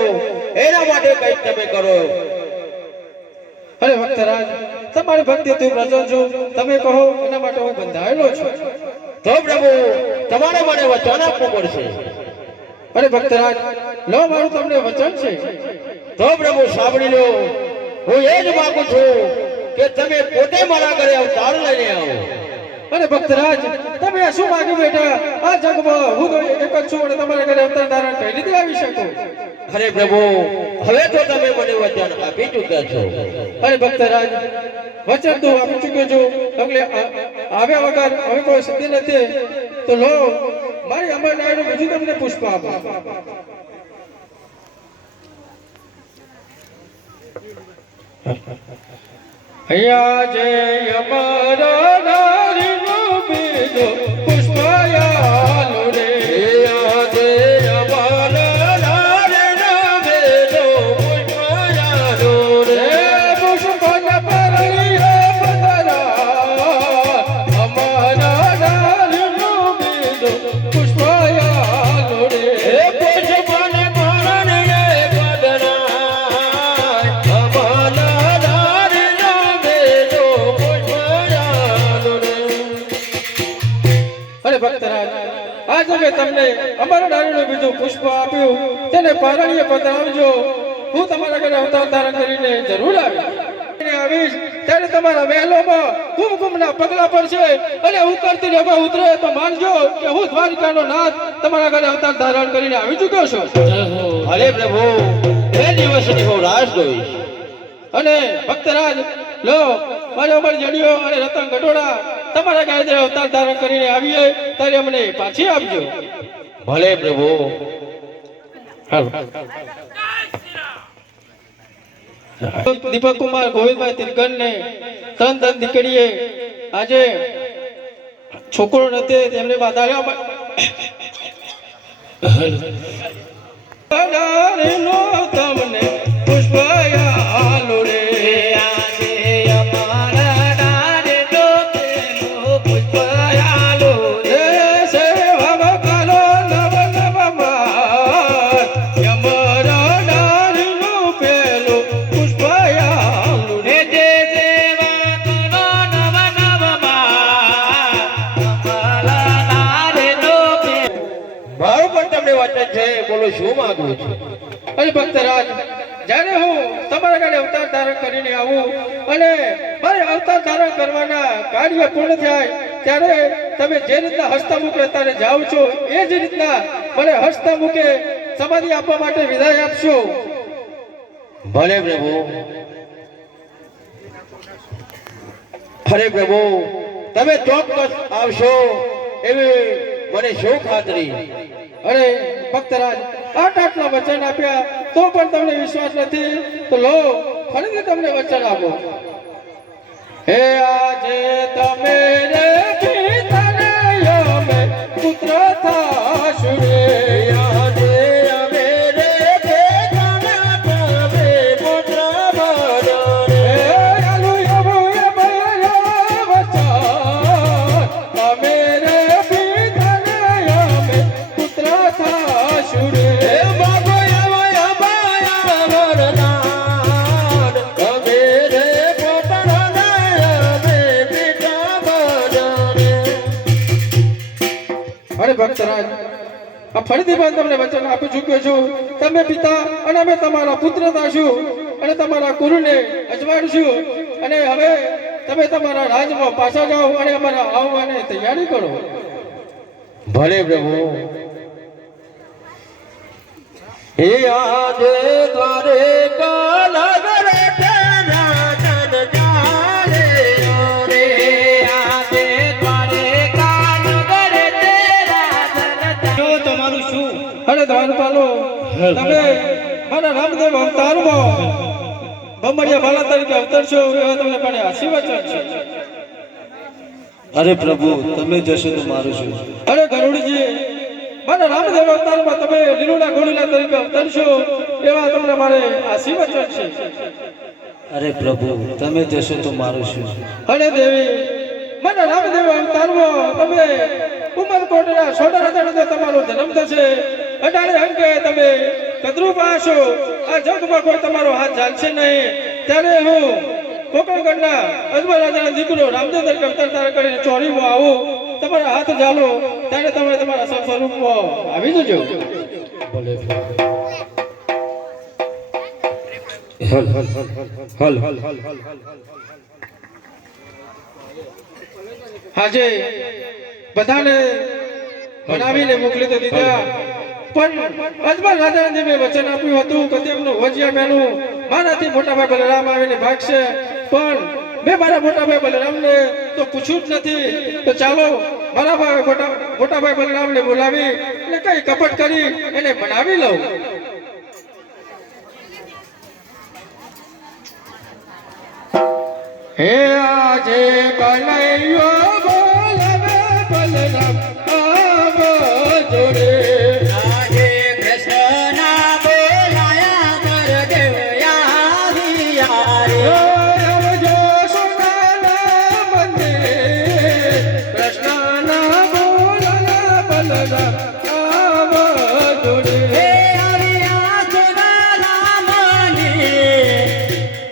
એના માટે કંઈક તમે કરો. અરે ભક્તરાજ, તમારી ભક્તિથી હું પ્રસન્ન છું, તમે કહો એના માટે હું બંધાયેલો છું. તો પ્રભુ, તમારે મને વચન આપવું પડશે. અરે ભક્તરાજ, લો મારું તમને વચન છે. તો પ્રભુ સાંભળી લો, હું એ જ માંગુ છું કે તમે પોતે મારા ઘરે અવતાર લઈને આવો. અરે ભક્તરાજ, તમે આ શું માગી બેઠા? આ જગમાં હું તો એક જ છું અને તમારા ઘરે અવતાર ધારણ કઈ રીતે આવી શકું? અરે પ્રભુ, હવે તો તમે મને વચન આપી ચૂક્યા છો. અરે ભક્તરાજ, વચન તો આપી ચૂક્યો છું, એટલે આવ્યા વગર હવે કોઈ સિદ્ધિ નથી. તો લો, મારી અમર નાયનું બીજું તમને પુષ્પ આપો. અહીંયા જે અમારા નારીનો બીજો પુષ્પયાલો રે આજે અમારા નારીનો બીજો પુષ્પયાલો રે પુષ્પના પરણીએ પધરા અમારા નારીનો બીજો પુષ્પયાલો રે પુષ્પના પરણીએ પધરા ભક્તરાજ, આજે મેં તમને અમારા નારીનું બીજું પુષ્પ આપ્યું, તેને પારણીએ પધરાવજો. હું તમારા ઘરે અવતાર ધારણ કરીને જરૂર આવીશ. ત્યારે તમારા મહેલોમાં કુમકુમના પગલા પડશે અને ઉતરતી રેખા ઉતરે તો માનજો કે હું દ્વારિકાનો નાથ તમારા ઘરે અવતાર ધારણ કરીને આવી ચૂક્યો છું. અરે પ્રભુ, એ દિવસની હું રાહ જોઈશ. અને ભક્તરાજ, લો મારી અમર જડીઓ અને રતન ગટોડા તમારા ઘરે અવતાર ધારણ કરીને આવીએ ત્યારે અમને પાછી આપજો. ભલે પ્રભુ. દીપક કુમાર ગોવિંદભાઈ તિરગન ને તન તન દીકરીએ આજે છોકરો નથી તેમને બાધાર્યા તમને પુષ્પયાલો રે આજે અમારા નારીનો પેલો પુષ્પયાલો યમરા નારીનું પેલું પુષ્પયાલું હે જે દેવા કરો નવ નવમાં કમલા નારીનો મારું પણ તમને વચન છે, બોલો શું માંગવું છે? અરે ભક્તરાજ, જ્યારે હું તમારા ઘરે અવતાર ધારણ કરીને આવું અને મારે અવતાર ધારણ કરવાના કાર્ય પૂર્ણ થાય ત્યારે તમે જે રીતના હસતા મુખે તારે જાઓ છો એ જ રીતના મને હસતા મુખે સમાધિ આપવા માટે વિદાય આપશો. ભલે પ્રભુ. હરે પ્રભુ, તમે ચોક્કસ આવશો એવી મને શું ખાતરી? અરે ભક્તરાજ, આટલા વચન આપ્યા તો પણ તમને વિશ્વાસ નથી તો લો ફરીથી તમને વચન આપો. હે આજે તમે રે પિતાને અમે પુત્ર થાશું રે. આજે અમે રે પિતાના તમે પુત્ર બનો રે. હે આલુ યમુએ બળ્યા વચન, તમે રે પિતાને અમે પુત્ર થાશું રે. હે બાબો યમય માયા વરદાન, અમે રે પોતાના અમે પિતા બનો રે. અરે ભક્તરાજ, આ ફરીથી પણ તમને વચન આપી ચૂક્યો છું. તમે પિતા અને અમે તમારા પુત્ર થાશું અને તમારા ગુરુને અજમાડશું અને હવે તમે તમારા રાજમાં પાછા જાઓ અને અમારા આવવાની તૈયારી કરો. ભલે પ્રભુ. હે આજે દ્વારિકા નગર તેરા જન જાણે રે. આજે દ્વારિકા નગર તેરા જન જો તમારું શું? અરે દ્વારપાલો, તમે મારા રામદેવ અવતારમાં બમડિયા ભાલા તરીકે અવતરશો એવા તમને મને આશીર્વાદ છે. અરે પ્રભુ, તમે જશો તો મારું શું? અરે ગરુડજી, મારા રામદેવ અવતારમાં તમે લીલુડા ઘોડીલા તરીકે અવતરશો એવા તમને મારે આશીર્વાદ છે. અરે પ્રભુ, તમે જશો તો મારું શું? અરે દેવી, મારા રામદેવ અવતારમાં તમે ઉમરકોટના સોડા હજાર તમારો જન્મ થશે. 18 અંકે તમે કદરૂપ આશો. આ જગમાં કોઈ તમારો હાથ ચાલશે નહીં. ત્યારે હું કોકણગઢના અજમલ રાજાના દીકરો રામદેવ તરીકે અવતાર ધારણ કરીને ચોરીમાં આવું, તમારા હાથ ઝાલો ત્યારે તમે તમારા સૌ સ્વરૂપમાં આવી જજો. આજે બધાને બનાવીને મોકલી તો દીધા, પણ અજમલ રાજાને જે મેં વચન આપ્યું હતું કે તેમનું વજિયા મેનું મારાથી મોટા ભાઈ બલરામ આવીને ભાગશે, પણ મેં મારા મોટા ભાઈ બલરામને તો પૂછ્યું જ નથી. તો ચાલો મારા ભાઈ મોટા ભાઈ બલરામને બોલાવી અને કઈ કપટ કરી એને બનાવી લઉં. હે આજે કનૈયો બોલાવે બલરામ આવજો રે. આજે કૃષ્ણના બોલાયા બળદેવ આવ્યા રે. આવજો સોનાના મંદિરે, કૃષ્ણના બોલાયા બલરામ આવજો રે. હે આવ્યા સોનાના મંદિરે,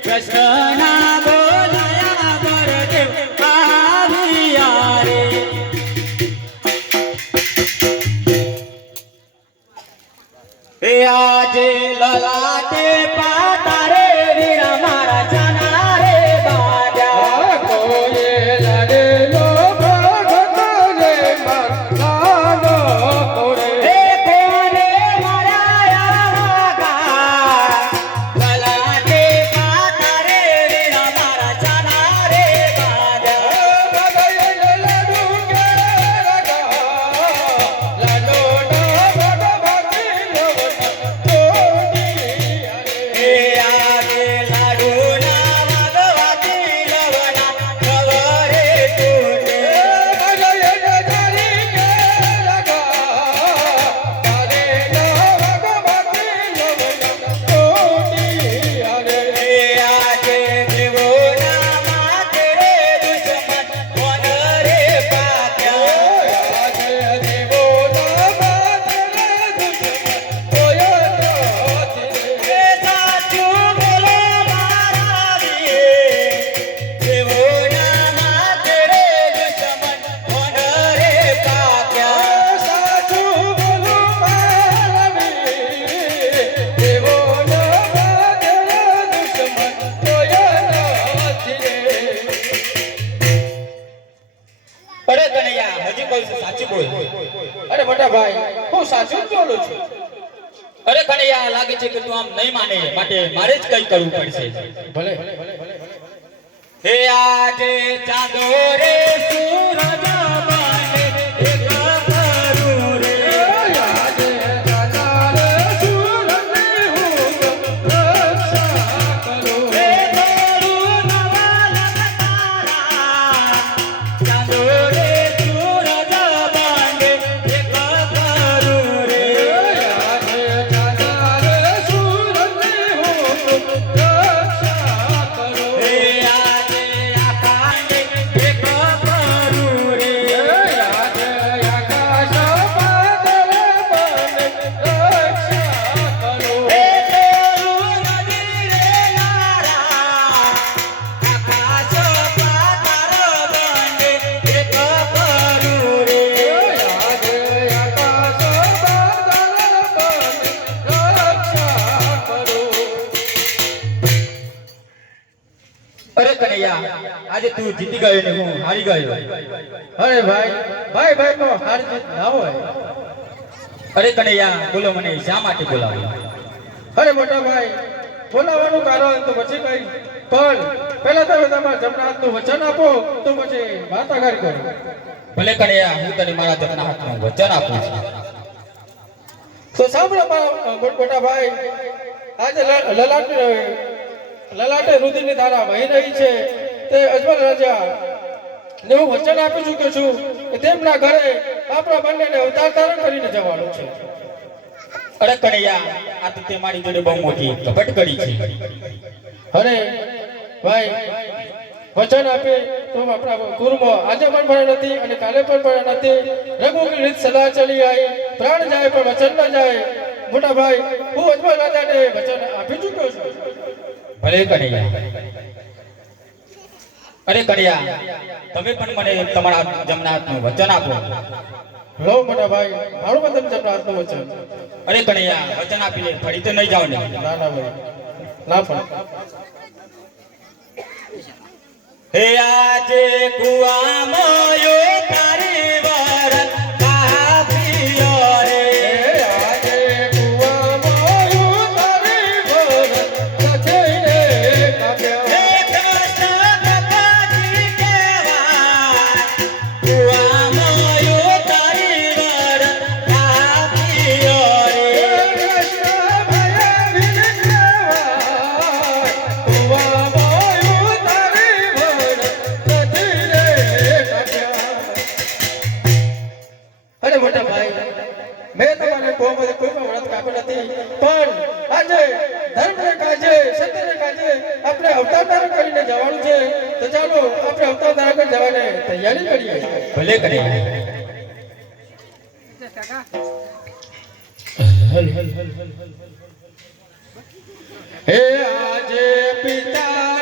કૃષ્ણના બોલાયા બળદેવ આવ્યા રે. હે આજે લલાટે પાતારે વીરા મારા ચના રે બાજા. કોઈએ લાડેલો ભગત રે માતાનો કોરે. હે કોને મારા ગા લલાટે પાતારે વીરા મારા ચના રે બાજા. હે અરે કનૈયા લાગે છે કે તું આમ નહીં માને માટે મારે જ કંઈ કરવું પડશે ભલે હે આજે ચાંદો રે સૂરજ બાને એક કરું રે આજે દાદા રે સુરને હું રક્ષા કરું હે તારું નવાલ તારા ચાંદો રે સૂરજ બાને એક કરું રે આજે દાદા રે સુરને હું રક્ષા કરું હે આજે આકાને એક કરું રે આજે આકાશ પાતાળ બને રક્ષા કરું હે તારું નદી રે નારા આકાશ પાતાળ બને એક કરું રે આજે આકાશ પાતાળ બને રક્ષા કરું અરે કનૈયા આજે તું જીતી ગયો ને હું હારી ગયો અરે ભાઈ ભાઈ ભાઈ નો હાર જીત ના હોય અરે કનૈયા બોલો મને શા માટે બોલાવ્યો અરે મોટા ભાઈ બોલાવાનું કારણ તો પછી કઈ પણ પહેલા તમે તમારા જમનાથનું વચન આપો તો પછી વાર્તાગાર કરો ભલે કનૈયા હું તને મારા જમના હાથનું વચન આપું છું તો સાંભળો મારા મોટા ભાઈ આજે લલાટે રુધિરની ધારા વહી રહી છે તે અજમલ રાજા ને હું વચન આપી ચૂક્યો છું કે તેમના ઘરે આપણા બંનેને અવતાર ધારણ કરીને જવાનું છે અરે કનૈયા આ તો તે મારી જોડે બહુ મોટી કપટ કરી છે અરે ભાઈ વચન આપે તો આપણા ગુરુમાં આજે પણ ભણ્યા નથી અને કાલે પણ ભણ્યા નથી રઘુની રીત સદા ચલી આવી પ્રાણ જાય પણ વચન ન જાય મોટા ભાઈ હું અજમલ રાજાને વચન આપી ચૂક્યો છું ભલે કનૈયા અરે કનૈયા તમે પણ મને તમારા જમના હાથનું વચન આપો લો મોટા ભાઈ મારું પણ તમે જમના હાથનું વચન અરે કનૈયા વચન આપી લે ફરી તો નહીં જાવ ને ના ના ભાઈ ના પણ હે આજે કુવામાં તારી વરત કાપ્યો રે આજે કુવામાં તારી વરત કથઈને કાપ્યા હે કૃષ્ણ ભગવાજી કેવા કુવામાં તારી વરત કાપ્યો રે કૃષ્ણ ભય વિનવા કુવામાં તારી વરત કથઈને કાપ્યા અરે મોટા ભાઈ મેં તમારે કોઈ પણ વ્રત કાપ્યું નથી પણ આજે ધર્મને કાજે સત્યને કાજે આપણે અવતાર ધારણ કરીને જવાનું છે તો ચાલો આપણે અવતાર ધારણ કરી જવાની તૈયારી કરીએ ભલે કનૈયા હે આજે પિતા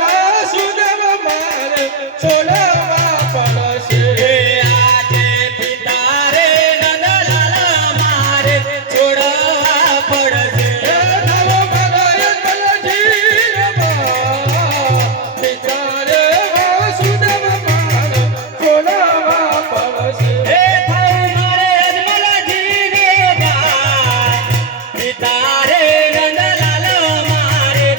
વાસુદેવ મારે છોડવા પડશે હે આજે પિતા રે નંદલાલા મારે છોડવા પડશે હે થઈ મારે અજમલજીને ભાઈ પિતા રે નંદલાલા મારે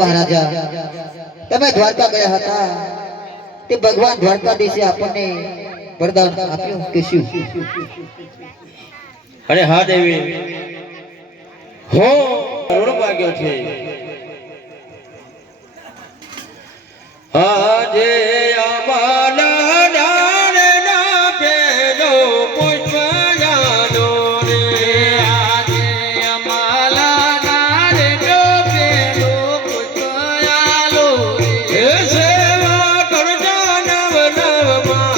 મહારાજા, તમે દ્વારકા ગયા હતા તે ભગવાન દ્વારકાધીશે આપણને વરદાન આપ્યું કે શું? અરે હા દેવી, હો ઋણ ભાગ્યો છે. આજે અમારા નાના પેલો પુષ્પયાનો રે, આજે અમારા નાનો પેલો પુષ્પયાલો રે, સેવા કરજો નવ નવમાં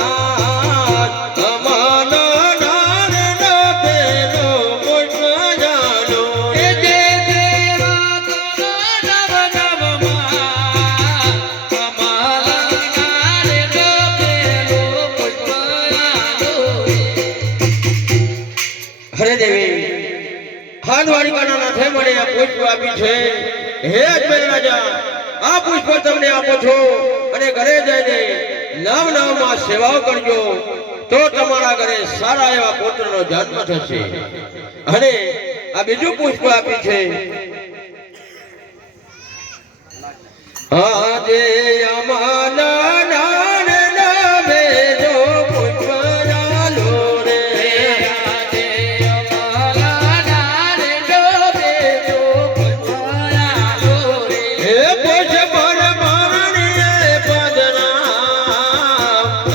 અમારા નાનો પેલો પુષ્પયાલો રે, સેવા કરો નવ નવમાં. હરે દેવી, હા દ્વારિકાના નાથે મને આ પુષ્પ આપી છે. હે અજમેર રાજા, આ પુષ્પ તમને આપો છો અને ઘરે જઈને નવ નવમાં સેવાઓ કરજો તો તમારા ઘરે સારા એવા પુત્રનો જન્મ થશે. અને આ બીજું પુષ્પ આપી છે. આજે અમારા નાના બેજો પુષ્પયાલો રે, આજે અમારા નાનો બેજો પુષ્પયાલો રે, હે પુષ્પ પરમારણીએ પધરામ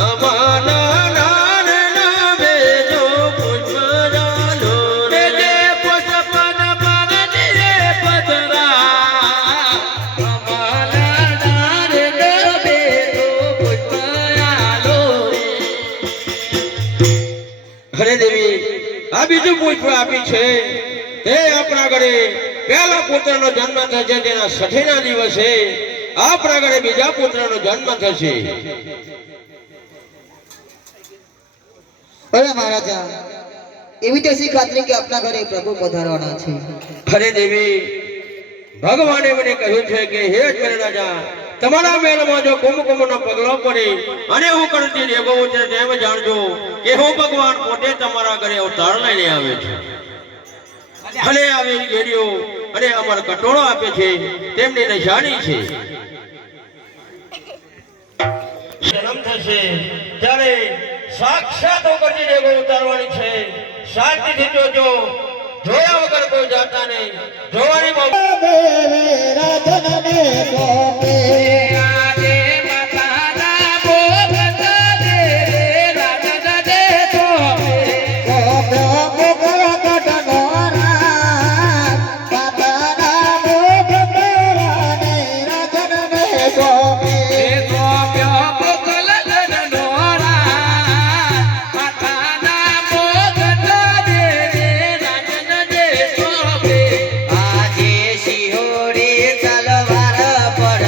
અમારા નાના બેજો પુષ્પયાલો રે, હે પુષ્પ પરમારણીએ પધરામ. હરે દેવી, આ બીજું પુષ્પ આપી છે. તે આપણા ઘરે પહેલા પુત્રનો જન્મ થશે, તેના 60ના દિવસે આપણા ઘરે બીજા પુત્રનો જન્મ થશે. અરે મહારાજા, એવી તો શી ખાતરી કે આપના ઘરે પ્રભુ પધારવાના છે? હરે દેવી, ભગવાને મને કહ્યું છે કે હે અજમેર રાજા, તમારા મહેલમાં જો કુમકુમનો પગલો પડે અને હું કરતી દેવો છે તેમ જાણજો કે હું ભગવાન પોતે તમારા ઘરે અવતાર લઈને આવે છે. અને આવી ઘેરીઓ અને અમર કટોળો આપે છે તેમની નિશાની છે. જન્મ થશે ત્યારે સાક્ષાત કરતી દેવો ઉતારવાની છે. શાંતિથી જોજો, જોયા વગર કોઈ જાતા નહીં. જોવાની બહુ આજે શિહોરી તલવાર પર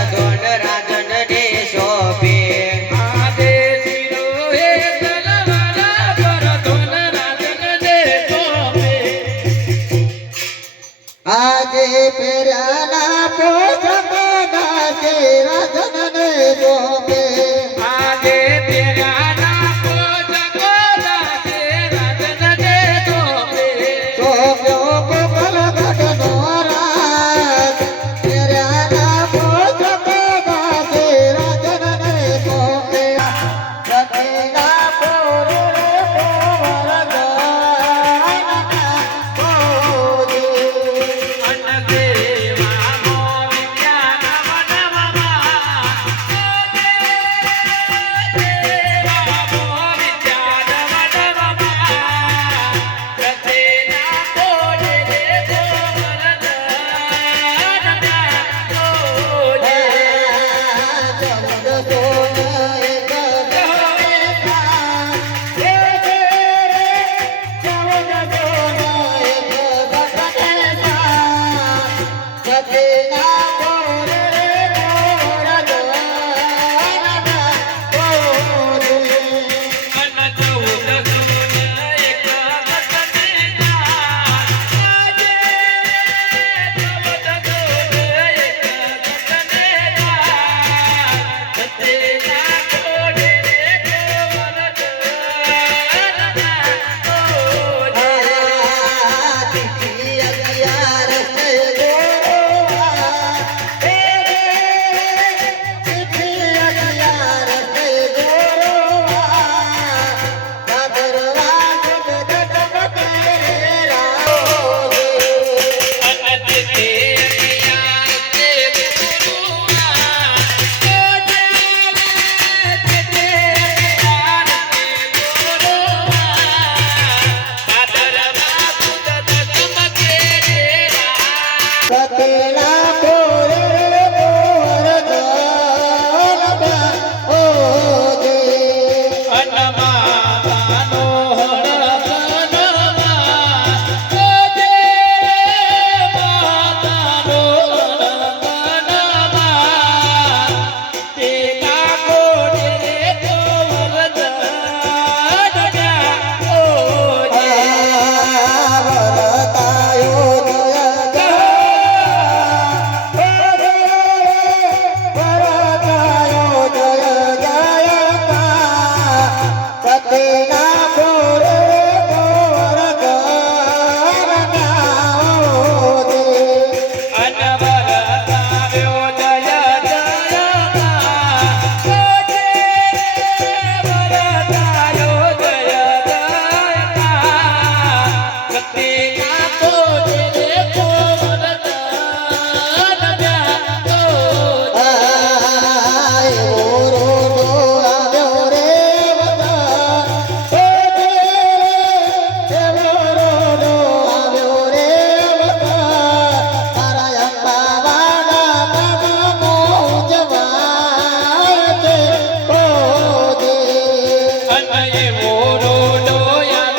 અને મોરો ડોયા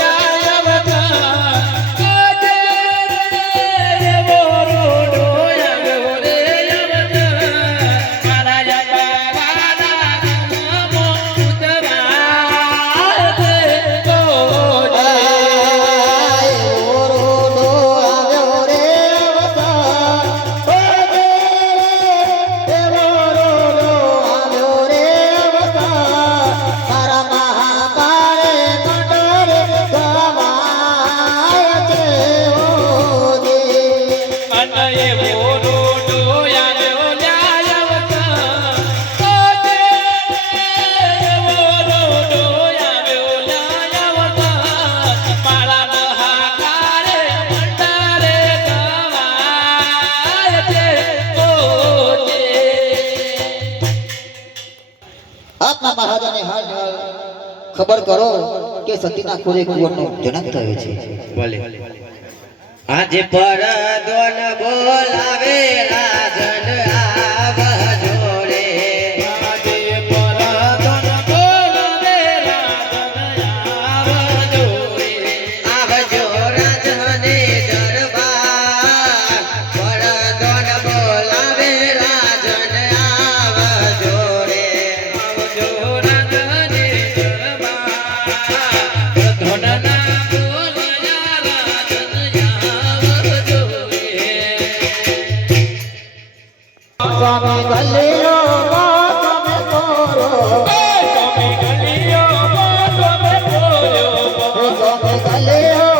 જાય અવતાર મોરો ડોયા રે અવતાર મારા આપના મહારાજાને હાલ ખબર કરો કે સતીના ખોરે કુંવરનો જન્મ થયો છે. ભલે આજે પરદોન બોલાવે રાજન આવજો રે આજે પરદોન બોલાવે રાજન આવજો રે આવજો રાજને દરબાર પરદોન બોલાવે રાજન આવજો રે આવજો રાજને દરબાર ધોનના બોલાયા રાજન આવજો રે સ્વામી ગલ્લીઓ તમે તોરો તમે ગલીઓ તમે બોલ્યો સ્વામી ગલ્લીઓ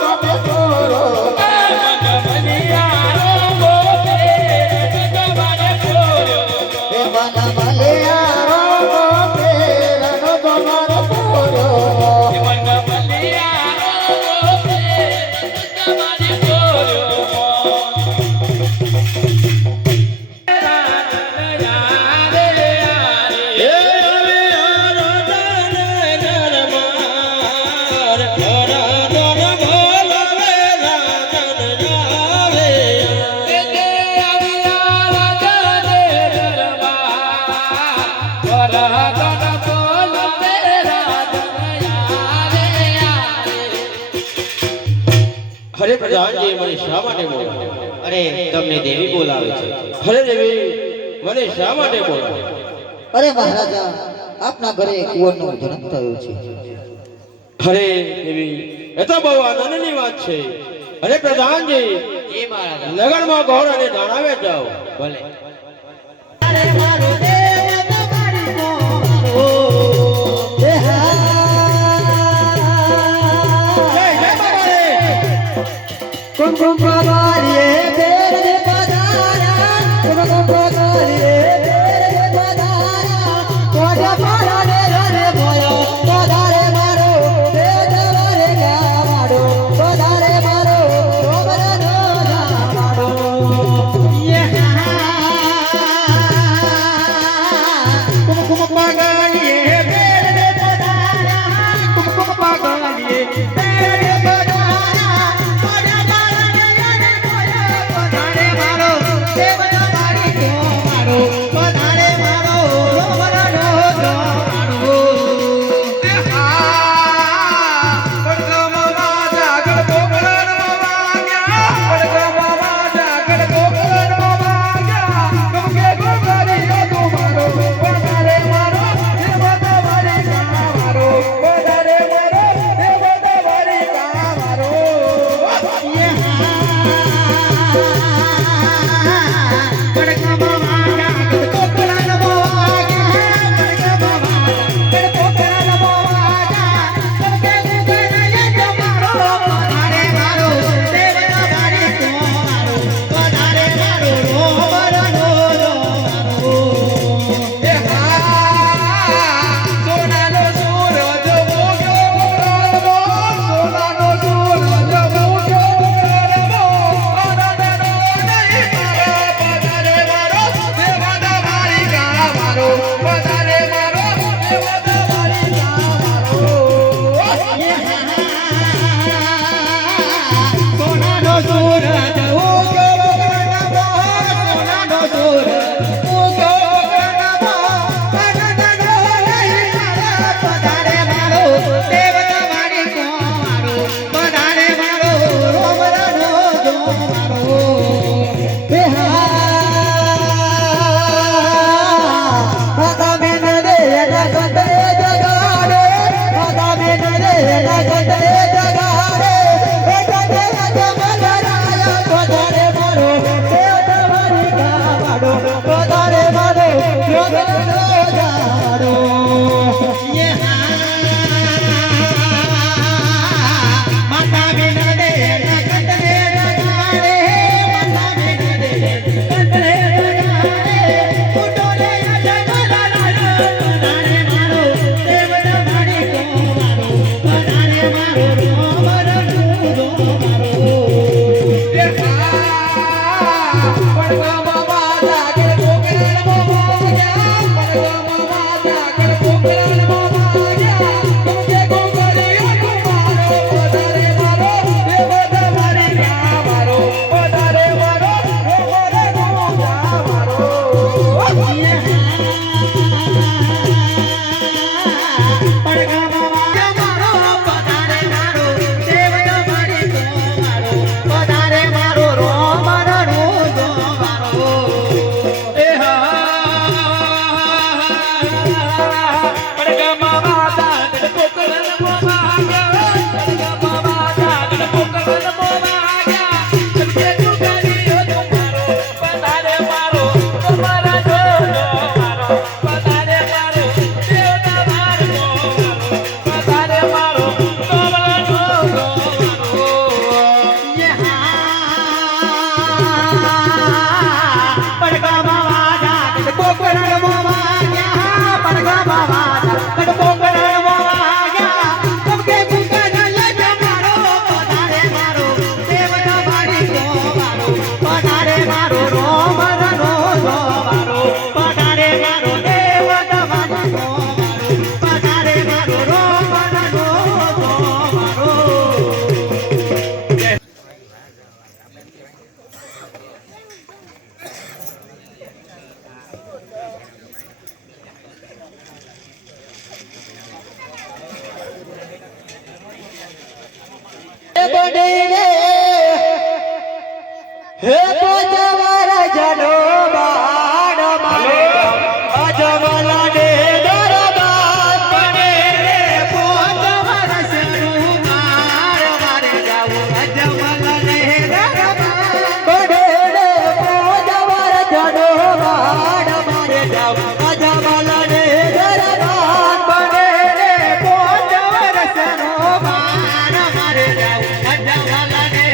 તમે તોરો મગમલિયારો બોલે તમારે બોલ્યો એ મન મલિયારો પેરનો તમારો તોરો મગમલિયારો બોલે તમારે બોલ્યો હરે પ્રધાનજી મને શા માટે બોલાવ્યા? અરે તમને દેવી બોલાવે છે. હરે દેવી મને શા માટે બોલાવ્યા? અરે મહારાજા આપના ઘરે કુંવરનો જન્મ થયો છે. હરે દેવી એ તો બહુ આનંદની વાત છે. હરે પ્રધાનજી એ મહારાજા નગરમાં ગોરાને જણાવે જાઓ. ભલે कुमकुम पगारिए तेरे पधारा कुमकुम पगारिए तेरे पधारा कोठा पारा रे रे बोलो पधारे मारो देवरे क्या मारो पधारे मारो ओबरा नो मारो ये कुमकुम पगारिए तेरे पधारा कुमकुम पगारिए तेरे पधारा હે તો જવર જનો બાડ મારે અજમલા દે દરબાર બને રે પોતવર સનું માર મારે જાવું અજમલા દે દરબાર બને રે પોતવર જનો બાડ મારે જાવું અજમલા દે દરબાર બને રે પોતવર સનું માર મારે જાવું અજમલા દે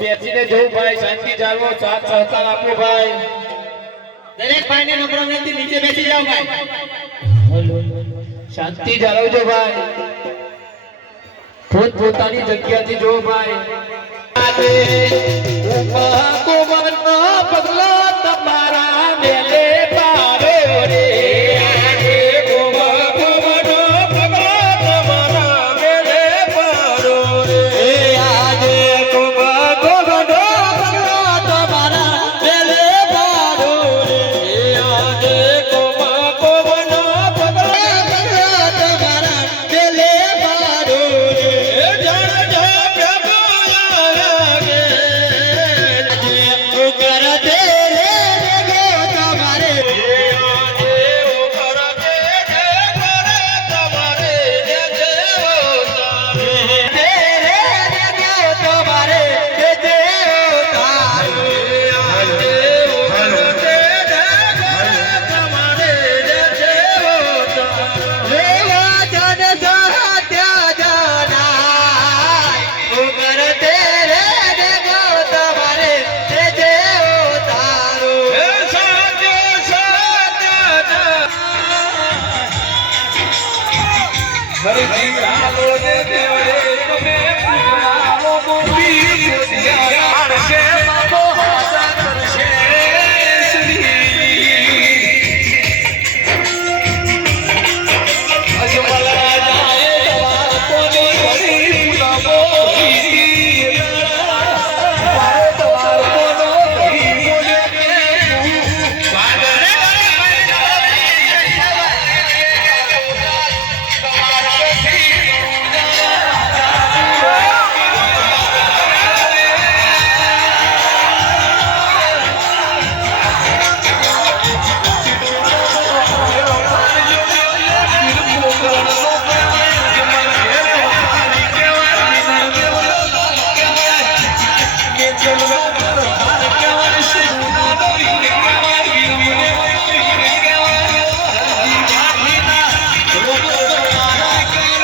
બેસીને જોઉં ભાઈ, શાંતિ જાળવો, સાથ સહકાર આપો ભાઈ. દરેક ભાઈને નમ્ર વિનંતી, નીચે બેસી જાઓ ભાઈ. શાંતિ જાળવજો ભાઈ. પોતપોતાની જગ્યાથી જો ભાઈ. પગલા તમારા મેલે પાડો રે.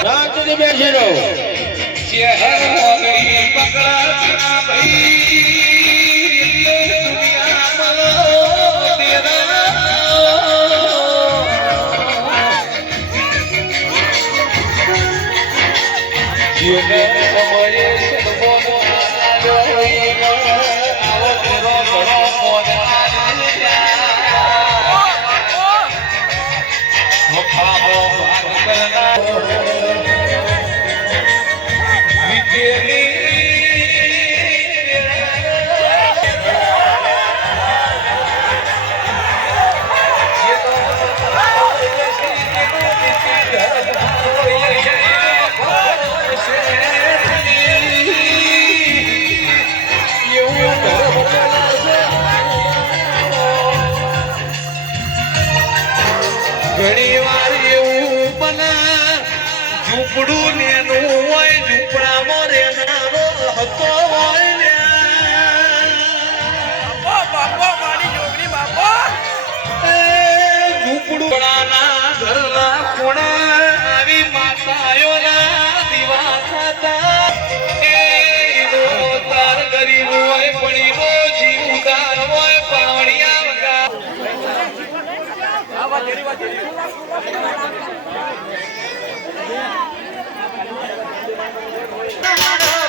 શાંતિથી બેસી રહો. ઘણી વાર એવું બને ઝૂંપડું નેનું હોય ઝૂંપડામાં રહેનારો હતો હોય ને ઝૂંપડુંના ઘરના ખૂણા આવી માતાઓના દીવા થતા એનો તાર ગરીબ હોય પણ એનો જીવ ઉદાર હોય પાવડિયા વગા ના